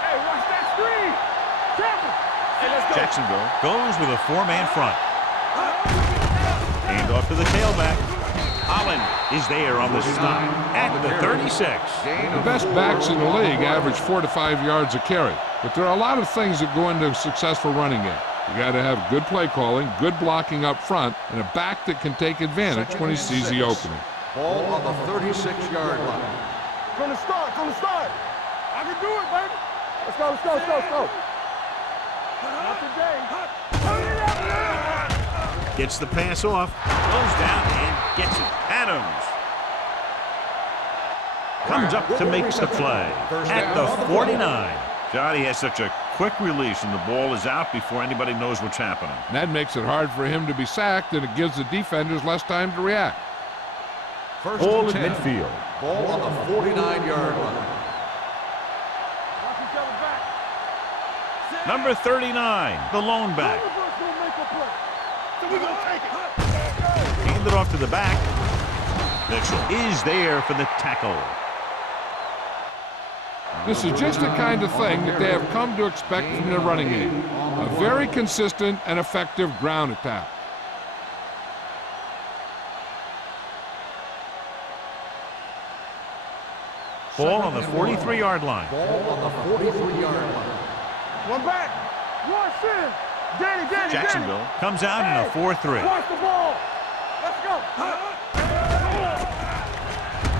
Hey, watch that screen. Careful. Hey, let's go. Jacksonville goes with a 4-man front. Hand off to the tailback. Holland is there on the stop at the 36. The best backs in the league average 4 to 5 yards a carry, but there are a lot of things that go into a successful running game. You got to have good play calling, good blocking up front, and a back that can take advantage when he sees the opening. Ball on the 36-yard line. From the start, from the start. I can do it, baby. Let's go, let's go, let's go, let's go. Not today. Gets the pass off, goes down and gets it. Adams comes up to make the play at the 49. John, he has such a quick release, and the ball is out before anybody knows what's happening. And that makes it hard for him to be sacked, and it gives the defenders less time to react. Ball at midfield. Ball on the 49-yard line. Number 39, the lone back. Hand it off to the back. Mitchell is there for the tackle. This is just the kind of thing that they have come to expect from their running game. A very consistent and effective ground attack. Ball on the 43-yard line. Ball on the 43-yard line. One back. One sin. Danny. Jacksonville comes out in a 4-3. Watch the ball. Let's go.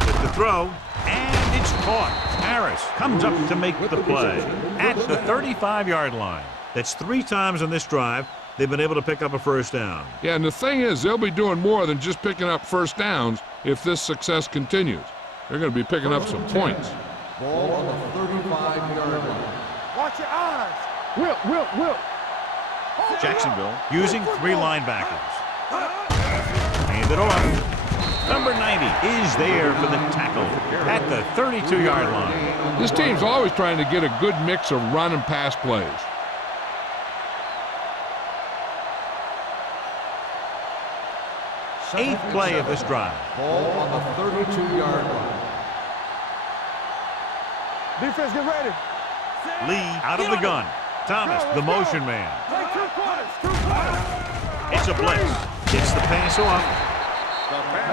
With the throw, and it's caught. Harris comes up to make the play at the 35-yard line. That's 3 times on this drive they've been able to pick up a first down. Yeah, and the thing is, they'll be doing more than just picking up first downs if this success continues. They're going to be picking up some points. Ball on the 35-yard line. Watch your eyes. Will. Jacksonville using 3 linebackers. Hand it off. Number 90 is there for the tackle at the 32-yard line. This team's always trying to get a good mix of run and pass plays. Eighth play of this drive. Ball on the 32-yard line. Defense, get ready. Lee out of the gun. Thomas, the motion man. Take 2 quarters. 2 quarters. It's a blitz. Gets the pass off.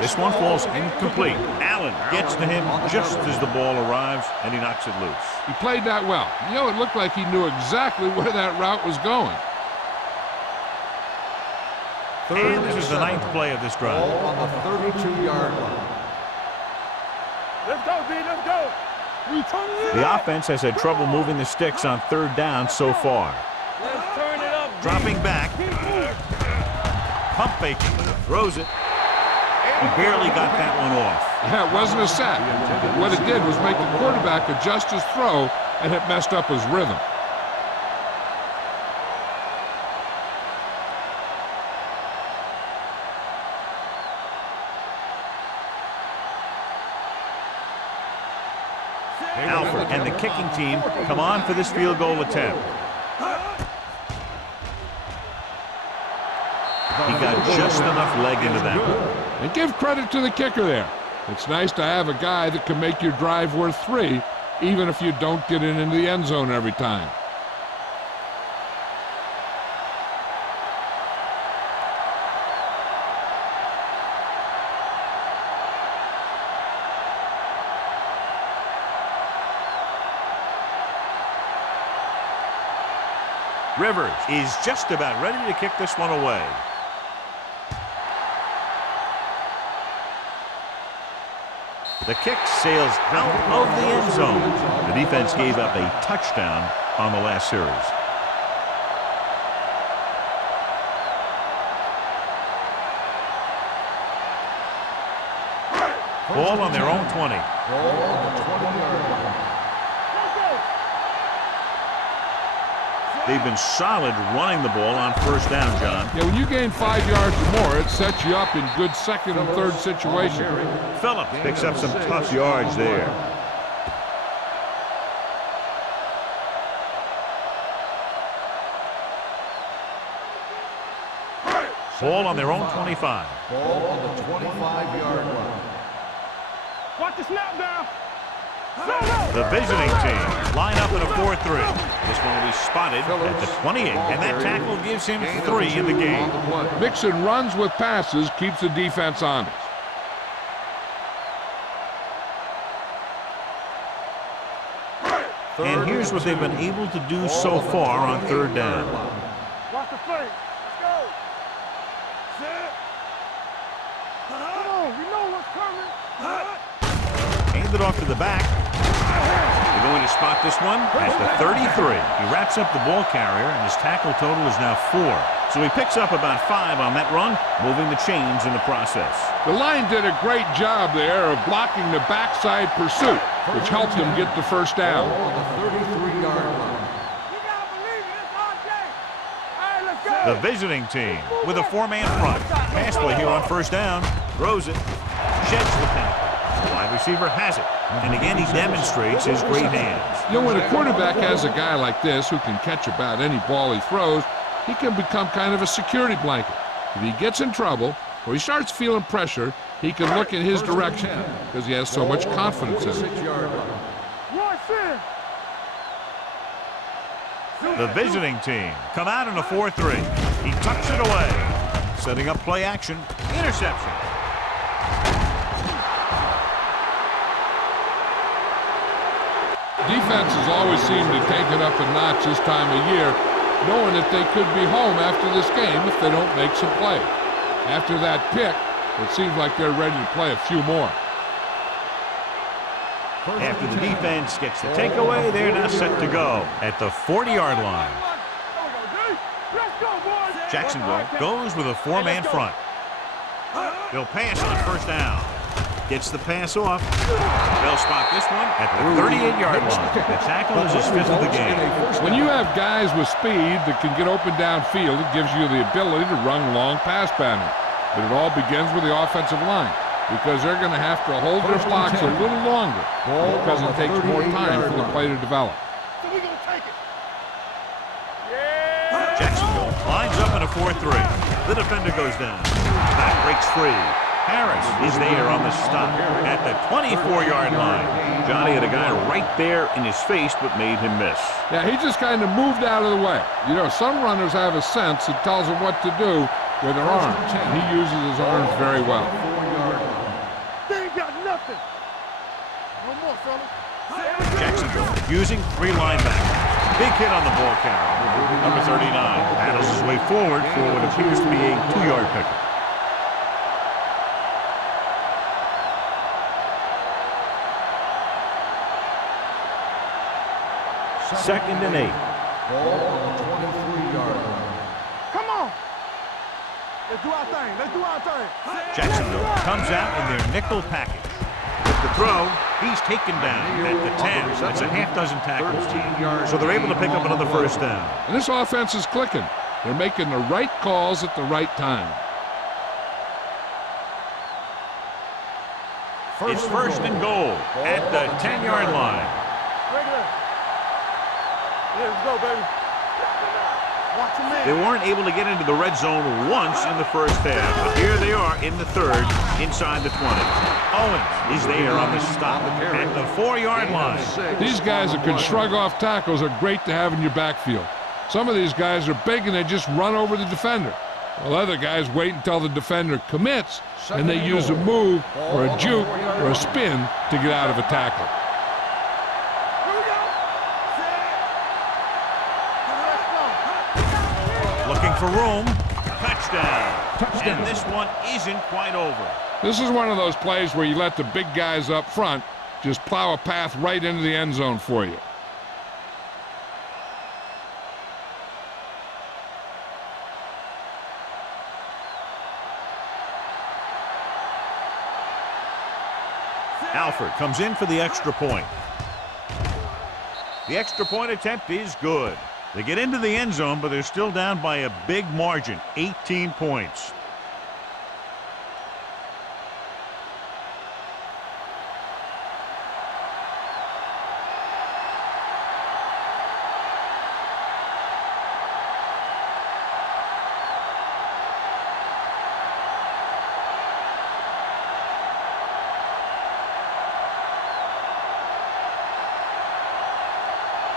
This one falls incomplete. Allen gets to him just as the ball arrives, and he knocks it loose. He played that well. You know, it looked like he knew exactly where that route was going. And this is the 9th play of this drive. Ball on the 32-yard line. Let's go, D. Let's go. The offense has had trouble moving the sticks on 3rd down so far. Let's turn it up. Dropping back. Pump faking. Throws it. He barely got that one off. Yeah, it wasn't a sack. What it did was make the quarterback adjust his throw, and it messed up his rhythm. Alford and the kicking team come on for this field goal attempt. He got just enough leg into that one. And give credit to the kicker there. It's nice to have a guy that can make your drive worth 3, even if you don't get it into the end zone every time. Rivers is just about ready to kick this one away. The kick sails out of the end zone. The defense gave up a touchdown on the last series. Ball on their own 20. Ball on the 20-yard line. They've been solid running the ball on 1st down, John. Yeah, when you gain 5 yards or more, it sets you up in good 2nd and 3rd situations. Phillips picks up some tough yards there. Ball on their own 25. Ball on the 25-yard line. Watch the snap down. The visiting team line up in a 4-3. This one will be spotted at the 28, and that tackle gives him 3 in the game. Mixing runs with passes keeps the defense honest. And here's what they've been able to do so far on 3rd down. Watch the fake. Let's go. Set. Come on, you know what's Handed off to the back. They're going to spot this one at the 33. He wraps up the ball carrier, and his tackle total is now 4. So he picks up about 5 on that run, moving the chains in the process. The line did a great job there of blocking the backside pursuit, which helped them get the first down. On the 33-yard line. The visiting team with a 4-man front. Pass play here on first down. Throws it. Sheds the tackle. The wide receiver has it. And again, he demonstrates his great hands. You know, when a quarterback has a guy like this who can catch about any ball he throws, he can become kind of a security blanket. If he gets in trouble or he starts feeling pressure, he can look in his direction because he has so much confidence in him. The visiting team come out in a 4-3. He tucks it away. Setting up play action. Interception. Defenses always seem to take it up a notch this time of year, knowing that they could be home after this game if they don't make some plays. After that pick, it seems like they're ready to play a few more. After the defense gets the takeaway, they're now set to go at the 40-yard line. Jacksonville goes with a 4-man front. They'll pass on first down. Gets the pass off. They'll spot this one at the 38-yard line. The tackle is his 5th of the game. When you have guys with speed that can get open downfield, it gives you the ability to run long pass patterns. But it all begins with the offensive line, because they're going to have to hold their blocks a little longer because it takes more time for the play to develop. Jacksonville lines up in a 4-3. The defender goes down. Back breaks free. Harris is there on the stop at the 24-yard line. Johnny had a guy right there in his face but made him miss. Yeah, he just kind of moved out of the way. You know, some runners have a sense that tells them what to do with their arms, and he uses his arms very well. They ain't got nothing. No more, fellas. Jacksonville using 3 linebackers. Big hit on the ball carrier. Number 39 battles his way forward for what appears to be a 2-yard pickup. Second and 8. Ball on the 23-yard line. Come on. Let's do our thing. Let's do our thing. Jacksonville comes out in their nickel package. With the throw, he's taken down at the 10. That's a half dozen tackles. So they're able to pick up another first down. And this offense is clicking. They're making the right calls at the right time. It's first and goal at the 10-yard line. Let's go, baby. Watch your man. They weren't able to get into the red zone once in the first half, but here they are in the third, inside the 20. Owens is there on the stop at the 4-yard line. These guys that can shrug off tackles are great to have in your backfield. Some of these guys are big and they just run over the defender. While other guys wait until the defender commits and they use a move or a juke or a spin to get out of a tackle. Looking for room. Touchdown. And this one isn't quite over. This is one of those plays where you let the big guys up front just plow a path right into the end zone for you. Alford comes in for the extra point. The extra point attempt is good. They get into the end zone, but they're still down by a big margin, 18 points.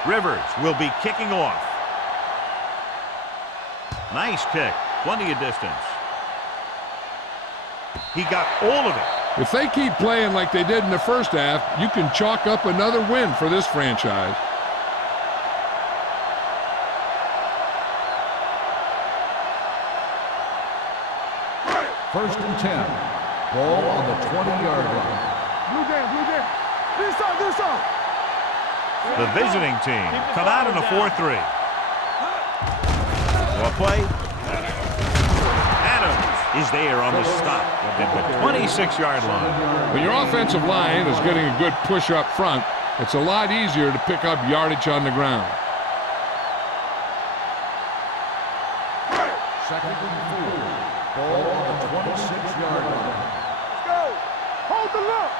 Rivers will be kicking off. Nice kick. Plenty of distance. He got all of it. If they keep playing like they did in the first half, you can chalk up another win for this franchise. First and 10. Ball on the 20-yard line. Blue jam. This side. The visiting team come out in a 4-3. Well play. Adams is there on the stop at the 26-yard line. When your offensive line is getting a good push up front, it's a lot easier to pick up yardage on the ground. Second and 4. Ball on the 26-yard line. Let's go. Hold the look.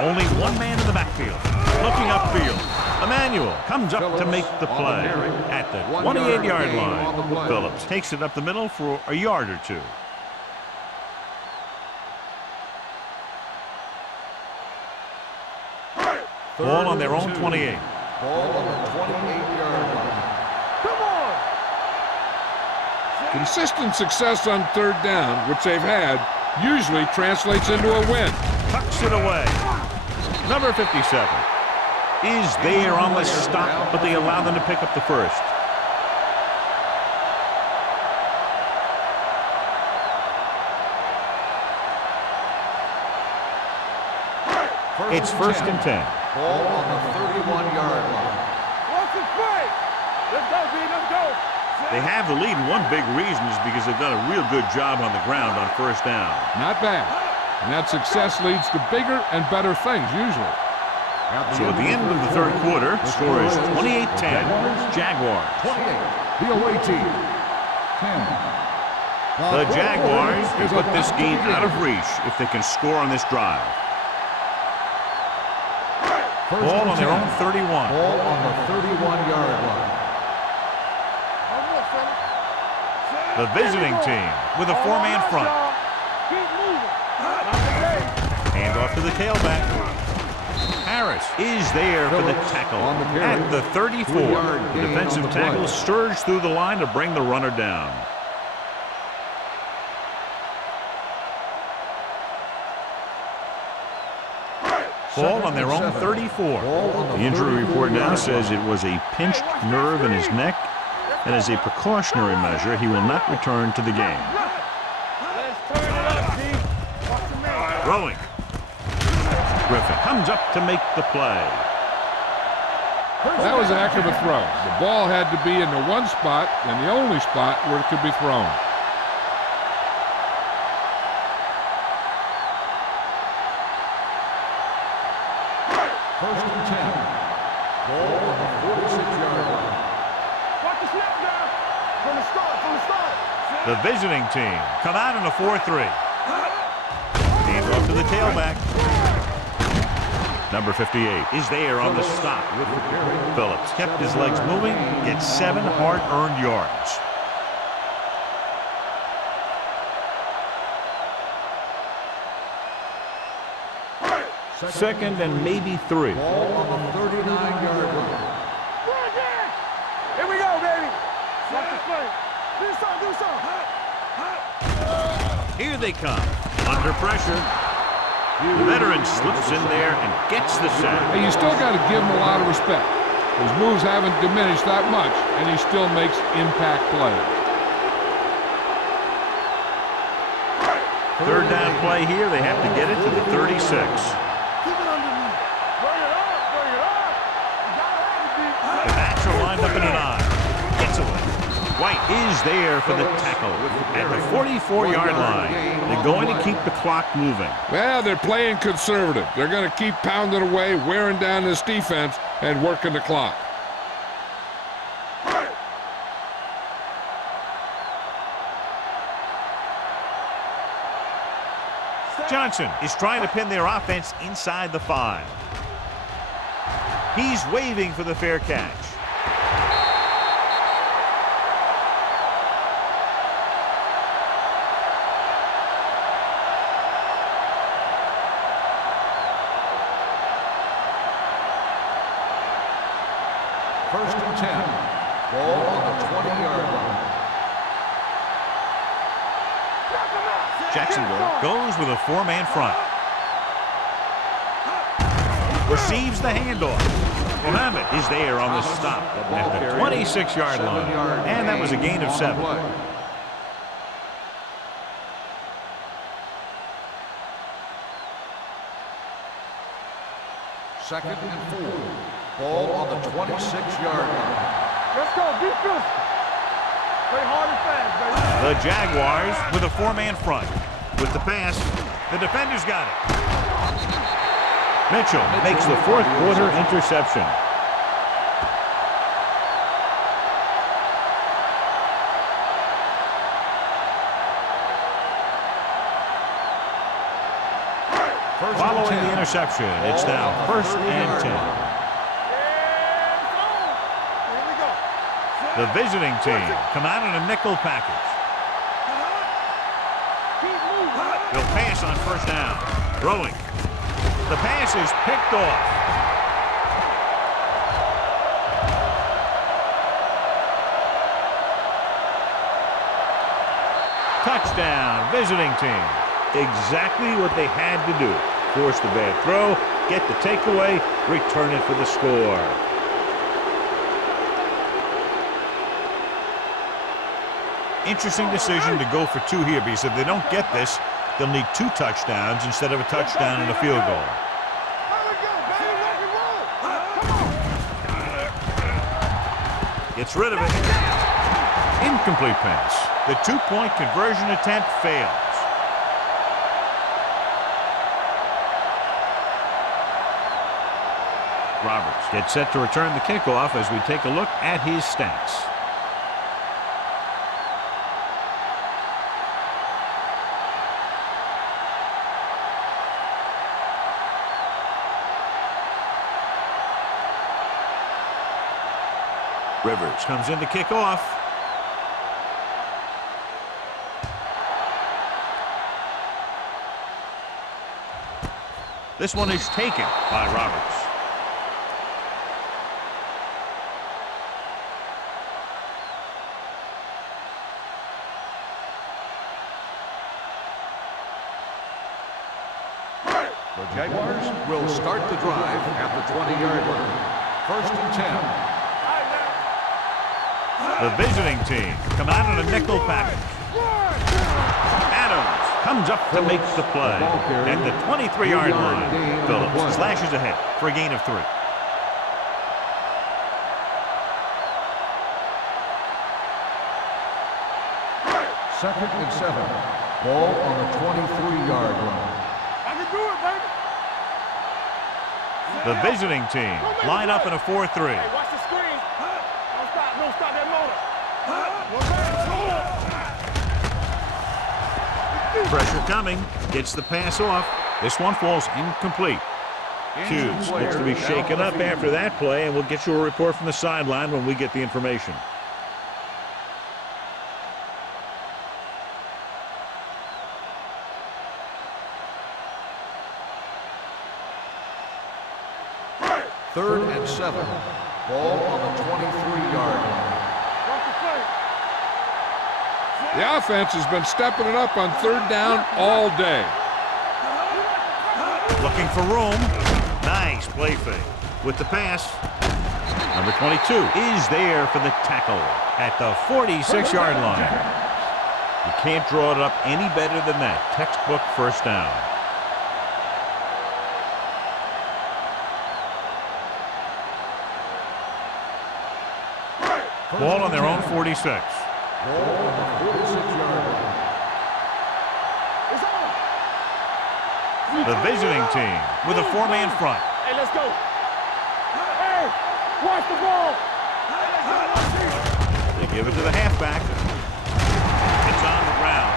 Only one man in the backfield. Looking upfield. Emmanuel comes up to make the play at the 28-yard line. Phillips takes it up the middle for a yard or two. Ball on their own 28. Ball on the 28-yard line. Come on. Consistent success on third down, which they've had, usually translates into a win. Tucks it away. Number 57 is there on the stop, but they allow them to pick up the first. It's first and 10. Ball on the 31-yard line. Watch the play. Let's go, B. Let's go. They have the lead, and one big reason is because they've done a real good job on the ground on first down. Not bad. And that success leads to bigger and better things, usually. So at the end of the third quarter, the score is 28-10, Jaguars. 28. The away team. 10. The Jaguars can put this game out of reach if they can score on this drive. Ball on their own 31. Ball on the 31-yard line. The visiting team with a four-man front. Keep moving. Hand off to the tailback. Harris is there for the tackle at the 34. The defensive tackle surged through the line to bring the runner down. Ball on their own 34. The injury report now says it was a pinched nerve in his neck, and as a precautionary measure, he will not return to the game. Throwing. Griffin comes up to make the play. That was a heck of a throw. The ball had to be in the one spot and the only spot where it could be thrown. First and 10. Ball on the 46-yard line. Watch the snap down. From the start. The visiting team come out in a 4-3. Hand off to the tailback. Number 58 is there on the stop. Phillips kept his legs moving, gets 7 hard-earned yards. Second and maybe 3. Ball on the 39-yard line. Here we go, baby. Watch the play. Do something. Here they come. Under pressure. The veteran slips in there and gets the sack. Hey, you still got to give him a lot of respect. His moves haven't diminished that much, and he still makes impact plays. Third down play here. They have to get it to the 36. Keep it underneath. Bring it up. You gotta have it, D. The backs are lined up in an eye. Gets away. White is there for the tackle at the 44-yard line. They're going to keep the clock moving. Well, they're playing conservative. They're going to keep pounding away, wearing down this defense, and working the clock. Johnson is trying to pin their offense inside the 5. He's waving for the fair catch. First and 10. Ball on the 20-yard line. Jacksonville goes with a 4-man front. Receives the handoff. Mohammed is there on the stop at the 26-yard line. And that was a gain of 7. Second and 4. Ball on the 26-yard line. Let's go. Defense. Play hard and fast, baby. The Jaguars with a 4-man front. With the pass, the defender's got it. Mitchell makes the fourth quarter interception. Following the interception, it's now 1st and 10. The visiting team come out in a nickel package. They'll pass on 1st down. Throwing. The pass is picked off. Touchdown, visiting team. Exactly what they had to do. Force the bad throw, get the takeaway, return it for the score. Interesting decision to go for 2 here, because if they don't get this, they'll need 2 touchdowns instead of a touchdown and a field goal. Gets rid of it. Incomplete pass. The 2-point conversion attempt fails. Roberts gets set to return the kickoff as we take a look at his stats. Rivers comes in to kick off. This one is taken by Roberts. The Jaguars will start the drive at the 20-yard line. 1st and 10. The visiting team come out in a nickel package. Adams comes up to make the play. At the 23-yard line, Phillips slashes ahead for a gain of 3. Second and 7. Ball on the 23-yard line. I can do it, baby. The visiting team line up in a 4-3. Hey, watch the screen. Don't stop that motor. Pressure coming. Gets the pass off. This one falls incomplete. Hughes looks to be shaken up after that play, and we'll get you a report from the sideline when we get the information. Third and 7. Ball on the 23-yard line. The offense has been stepping it up on 3rd down all day. Looking for room. Nice play fake. With the pass, number 22 is there for the tackle at the 46-yard line. You can't draw it up any better than that. Textbook 1st down. Ball on their own 46. Ball on the 46-yard line. The visiting team with a 4-man front. Hey, let's go. Hey, watch the ball. They give it to the halfback. It's on the ground.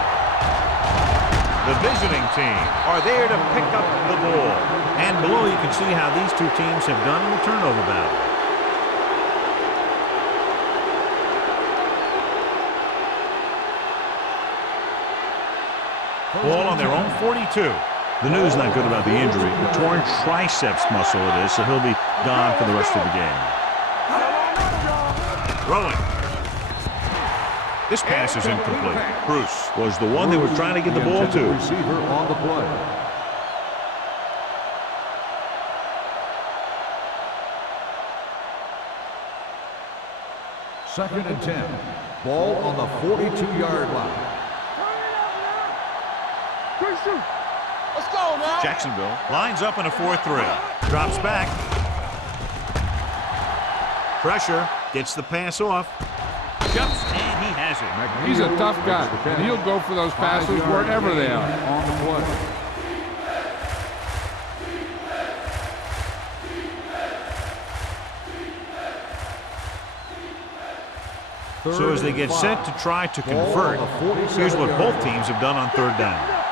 The visiting team are there to pick up the ball. And below you can see how these 2 teams have done in the turnover battle. Ball on their own 42. The news not good about the injury. A torn triceps muscle it is, so he'll be gone for the rest of the game. Throwing. This pass is incomplete. Bruce was the one they were trying to get the ball to. Receiver on the play. Second and 10. Ball on the 42-yard line. Let's go now. Jacksonville lines up in a 4-3. Drops back. Pressure. Gets the pass off. Jumps, and he has it. He's a tough guy, and he'll go for those passes wherever they are. On the play. So as they get set to try to convert, here's what both teams have done on third down.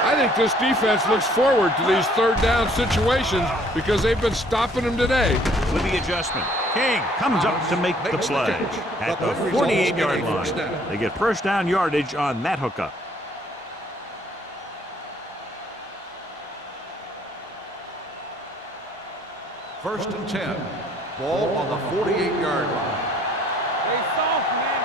I think this defense looks forward to these third down situations because they've been stopping them today. With the adjustment, King comes up to make the play at the 48-yard line. They get first down yardage on that hookup. First and 10. Ball on the 48-yard line. Stay soft, man.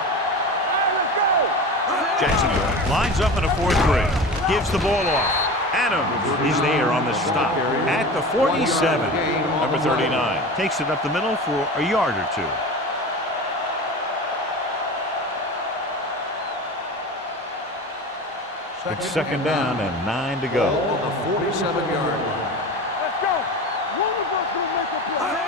All right, let's go. Jacksonville lines up in a 4-3. Gives the ball off. Adams is there on the stop at the 47. Number 39 takes it up the middle for a yard or two. It's second down and 9 to go. Ball on the 47-yard line. Let's go. One of us will make a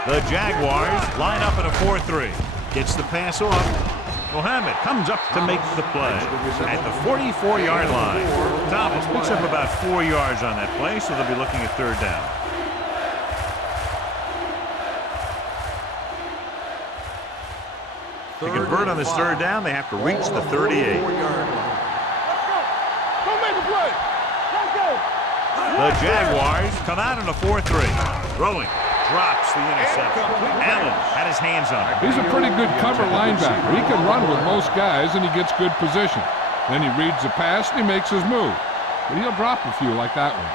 play. The Jaguars line up in a 4-3. Gets the pass off. Mohammed comes up to make the play at the 44-yard line. Thomas picks up about 4 yards on that play, so they'll be looking at third down. To convert on this third down, they have to reach the 38. The Jaguars come out in a 4-3. Throwing. Drops the interception. Allen had his hands on it. He's a pretty good cover linebacker. He can run with most guys, and he gets good position. Then he reads the pass, and he makes his move. But he'll drop a few like that one.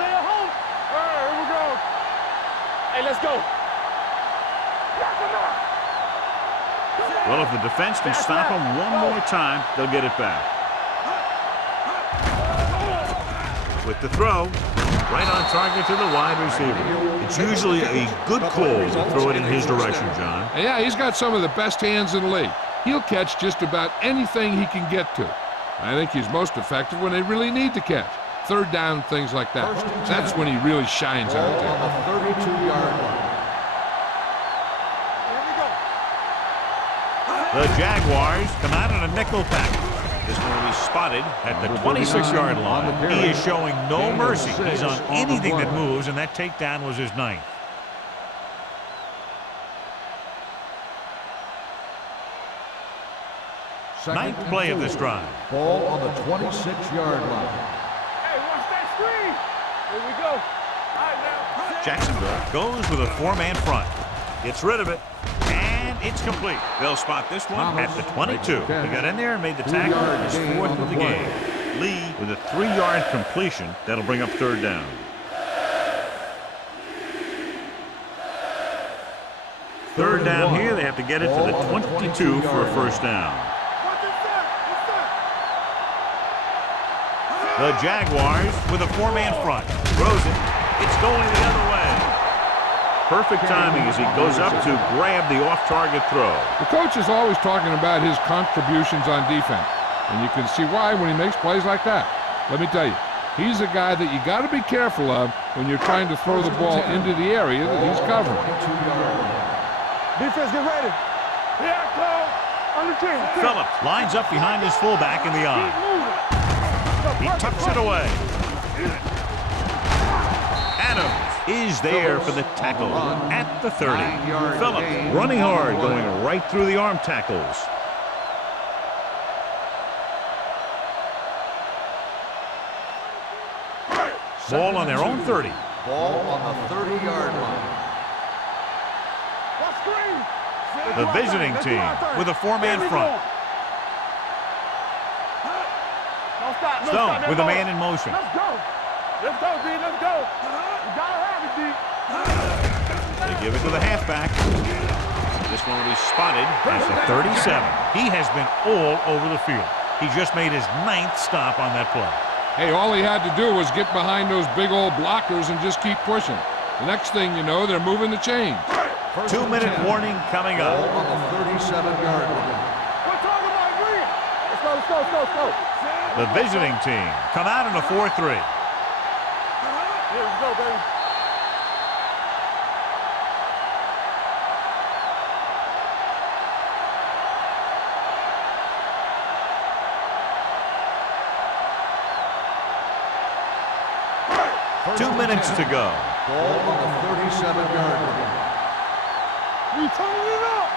Stay at home. All right, here we go. Hey, let's go. Well, if the defense can stop him one more time, they'll get it back. With the throw, right on target to the wide receiver. It's usually a good call to throw it in his direction, John. Yeah, he's got some of the best hands in the league. He'll catch just about anything he can get to. I think he's most effective when they really need to catch. Third down, things like that. That's when he really shines out there. On the 32-yard line. The Jaguars come out in a nickel package. This one will be spotted at the 26-yard line. He is showing no mercy. He's on anything that moves, and that takedown was his 9th. Ninth play of this drive. Ball on the 26-yard line. Hey, watch that screen. Here we go. All right, now. Jacksonville goes with a 4-man front. Gets rid of it, and it's complete. They'll spot this one at the 22. He got in there and made the tackle. His 4th of the game. Lee with a 3-yard completion. That'll bring up third down. Third down here. They have to get it to the 22 for a first down. The Jaguars with a 4-man front. Throws it. It's going the other way. Perfect timing as he goes up to grab the off-target throw. The coach is always talking about his contributions on defense, and you can see why when he makes plays like that. Let me tell you, he's a guy that you got to be careful of when you're trying to throw the ball into the area that he's covering. Defense, get ready. Here I come. On the team. Phillips lines up behind his fullback in the eye. He tucks it away. Adams is there for the tackle at the 30. Phillips running hard, going right through the arm tackles. Ball on their own 30. Ball on the 30-yard line. The visiting team with a 4-man front. Stone with a man in motion. Let's go. Let's go, D. Let's go. We gotta have it, D. They give it to the halfback. This one will be spotted at the 37. He has been all over the field. He just made his 9th stop on that play. Hey, all he had to do was get behind those big old blockers and just keep pushing. The next thing you know, they're moving the chains. 2-minute warning coming up. Ball on the 37-yard line. We're talking about green. Let's go, let's The visiting team come out in a 4-3. Here we go, baby. Two minutes to go. Ball on the 37-yard line. We turning it up.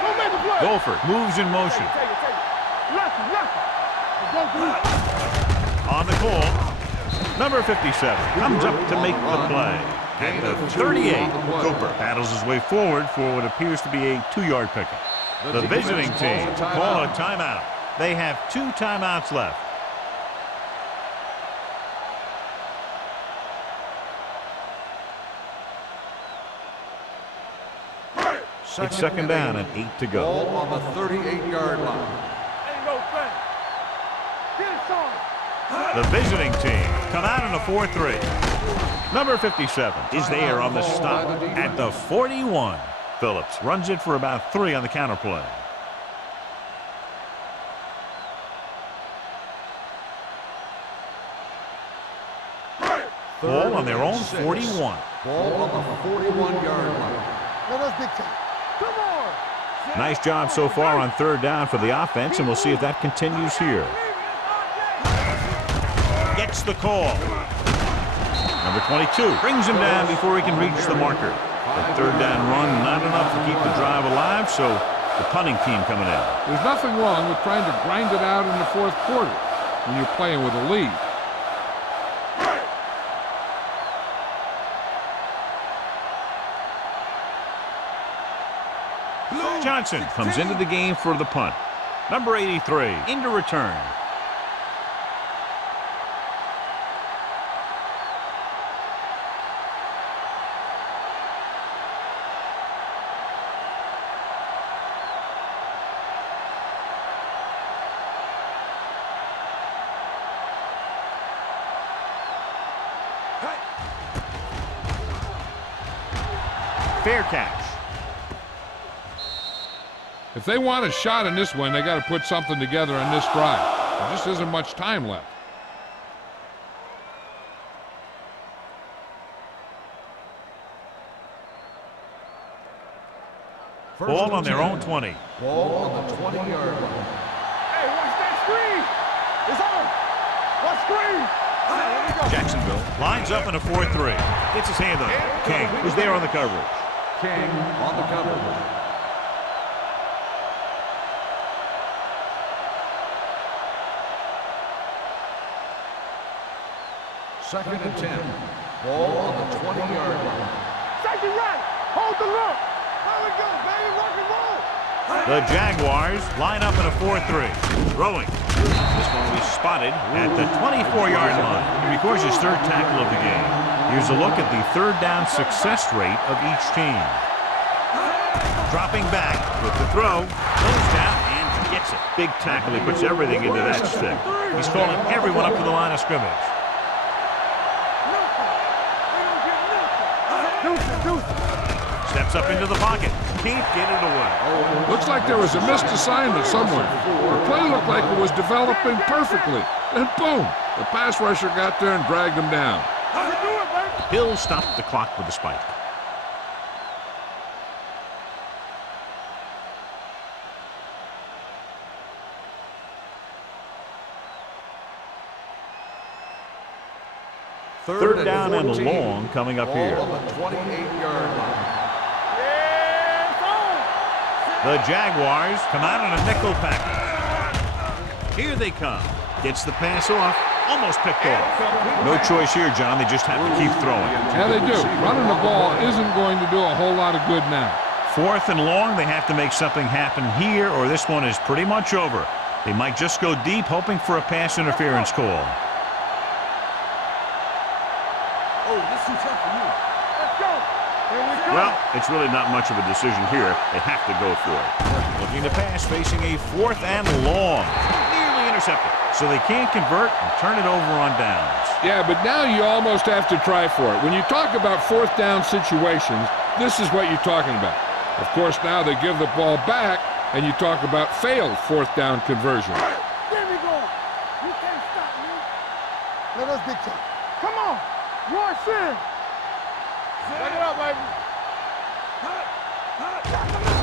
Don't make a play. Golfer moves in motion. Take it. Left. Go through. On the call, number 57 comes up to make the play. At the 38, Cooper battles his way forward for what appears to be a 2-yard pickup. The visiting team call a timeout. They have 2 timeouts left. It's second down and 8 to go. Ball on the 38-yard line. Ain't no thing. Get it, son. The visiting team come out in a 4-3. Number 57 is there on the stop at the 41. Phillips runs it for about 3 on the counter play. Ball on their own 41. Ball on the 41-yard line. Let us dictate. Come on. Nice job so far on third down for the offense, and we'll see if that continues here. Gets the call. Number 22 brings him down before he can reach the marker. The third down run not enough to keep the drive alive, so the punting team coming in. There's nothing wrong with trying to grind it out in the fourth quarter when you're playing with a lead. Johnson comes into the game for the punt. Number 83 into return. Fair catch. If they want a shot in this one, they got to put something together on this drive. There just isn't much time left. Ball on their own 20. Ball on the 20-yard line. Hey, watch that screen. It's on. Watch screen. Here we go. Jacksonville lines up in a 4-3. Gets his hand on it. King was there on the coverage. King on the coverage. Second and 10. Ball on the 20-yard line. Second right. Hold the look. There we go, baby. Rock and roll. The Jaguars line up in a 4-3. Throwing. This one was spotted at the 24-yard line. He records his third tackle of the game. Here's a look at the third down success rate of each team. Dropping back with the throw. Goes down and gets it. Big tackle. He puts everything into that stick. He's calling everyone up to the line of scrimmage. Steps up into the pocket. Can't get it away. Looks like there was a missed assignment somewhere. The play looked like it was developing perfectly. And boom, the pass rusher got there and dragged him down. Hill stopped the clock with a spike. Third down and long coming up here. Ball on the 28-yard line. The Jaguars come out in a nickel package. Here they come. Gets the pass off. Almost picked off. No choice here, John. They just have to keep throwing. Yeah, they do. Running the ball isn't going to do a whole lot of good now. Fourth and long, they have to make something happen here, or this one is pretty much over. They might just go deep, hoping for a pass interference call. Oh, this is tough for you. Let's go. Here we go. Well, it's really not much of a decision here. They have to go for it. Looking to pass, facing a fourth and long. Nearly intercepted. So they can't convert and turn it over on downs. Yeah, but now you almost have to try for it. When you talk about fourth down situations, this is what you're talking about. Of course, now they give the ball back, and you talk about failed fourth down conversion.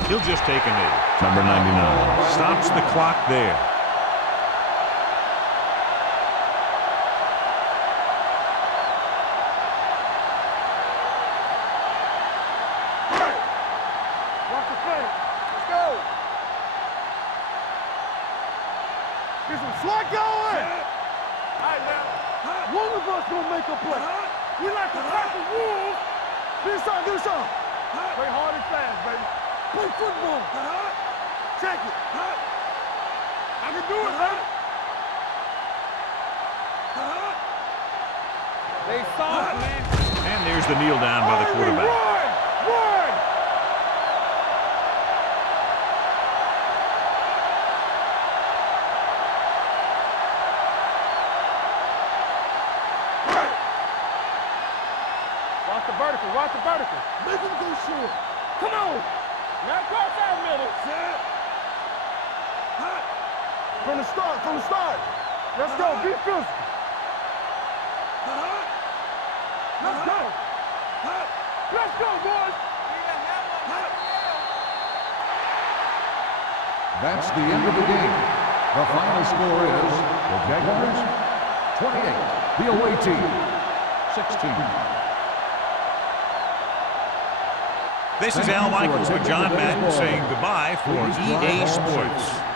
He'll just take a knee. Number 99 stops the clock there. Watch the play. Let's go. Get some swat going. All right, now. One of us gonna make a play. We like to tackle wolves. Do something. Play hard and fast, baby. Play football. Check it. I can do it, huh? They soft, man. And there's the kneel down by the quarterback. Run! Watch the vertical. Make him go short. Come on. Now cross that middle. Set. From the start. Let's go. Be physical. Let's go. Let's go, boys. That's the end of the game. The final score is the Jaguars 28, the away team 16. This is Al Michaels with John Madden saying goodbye for EA Sports.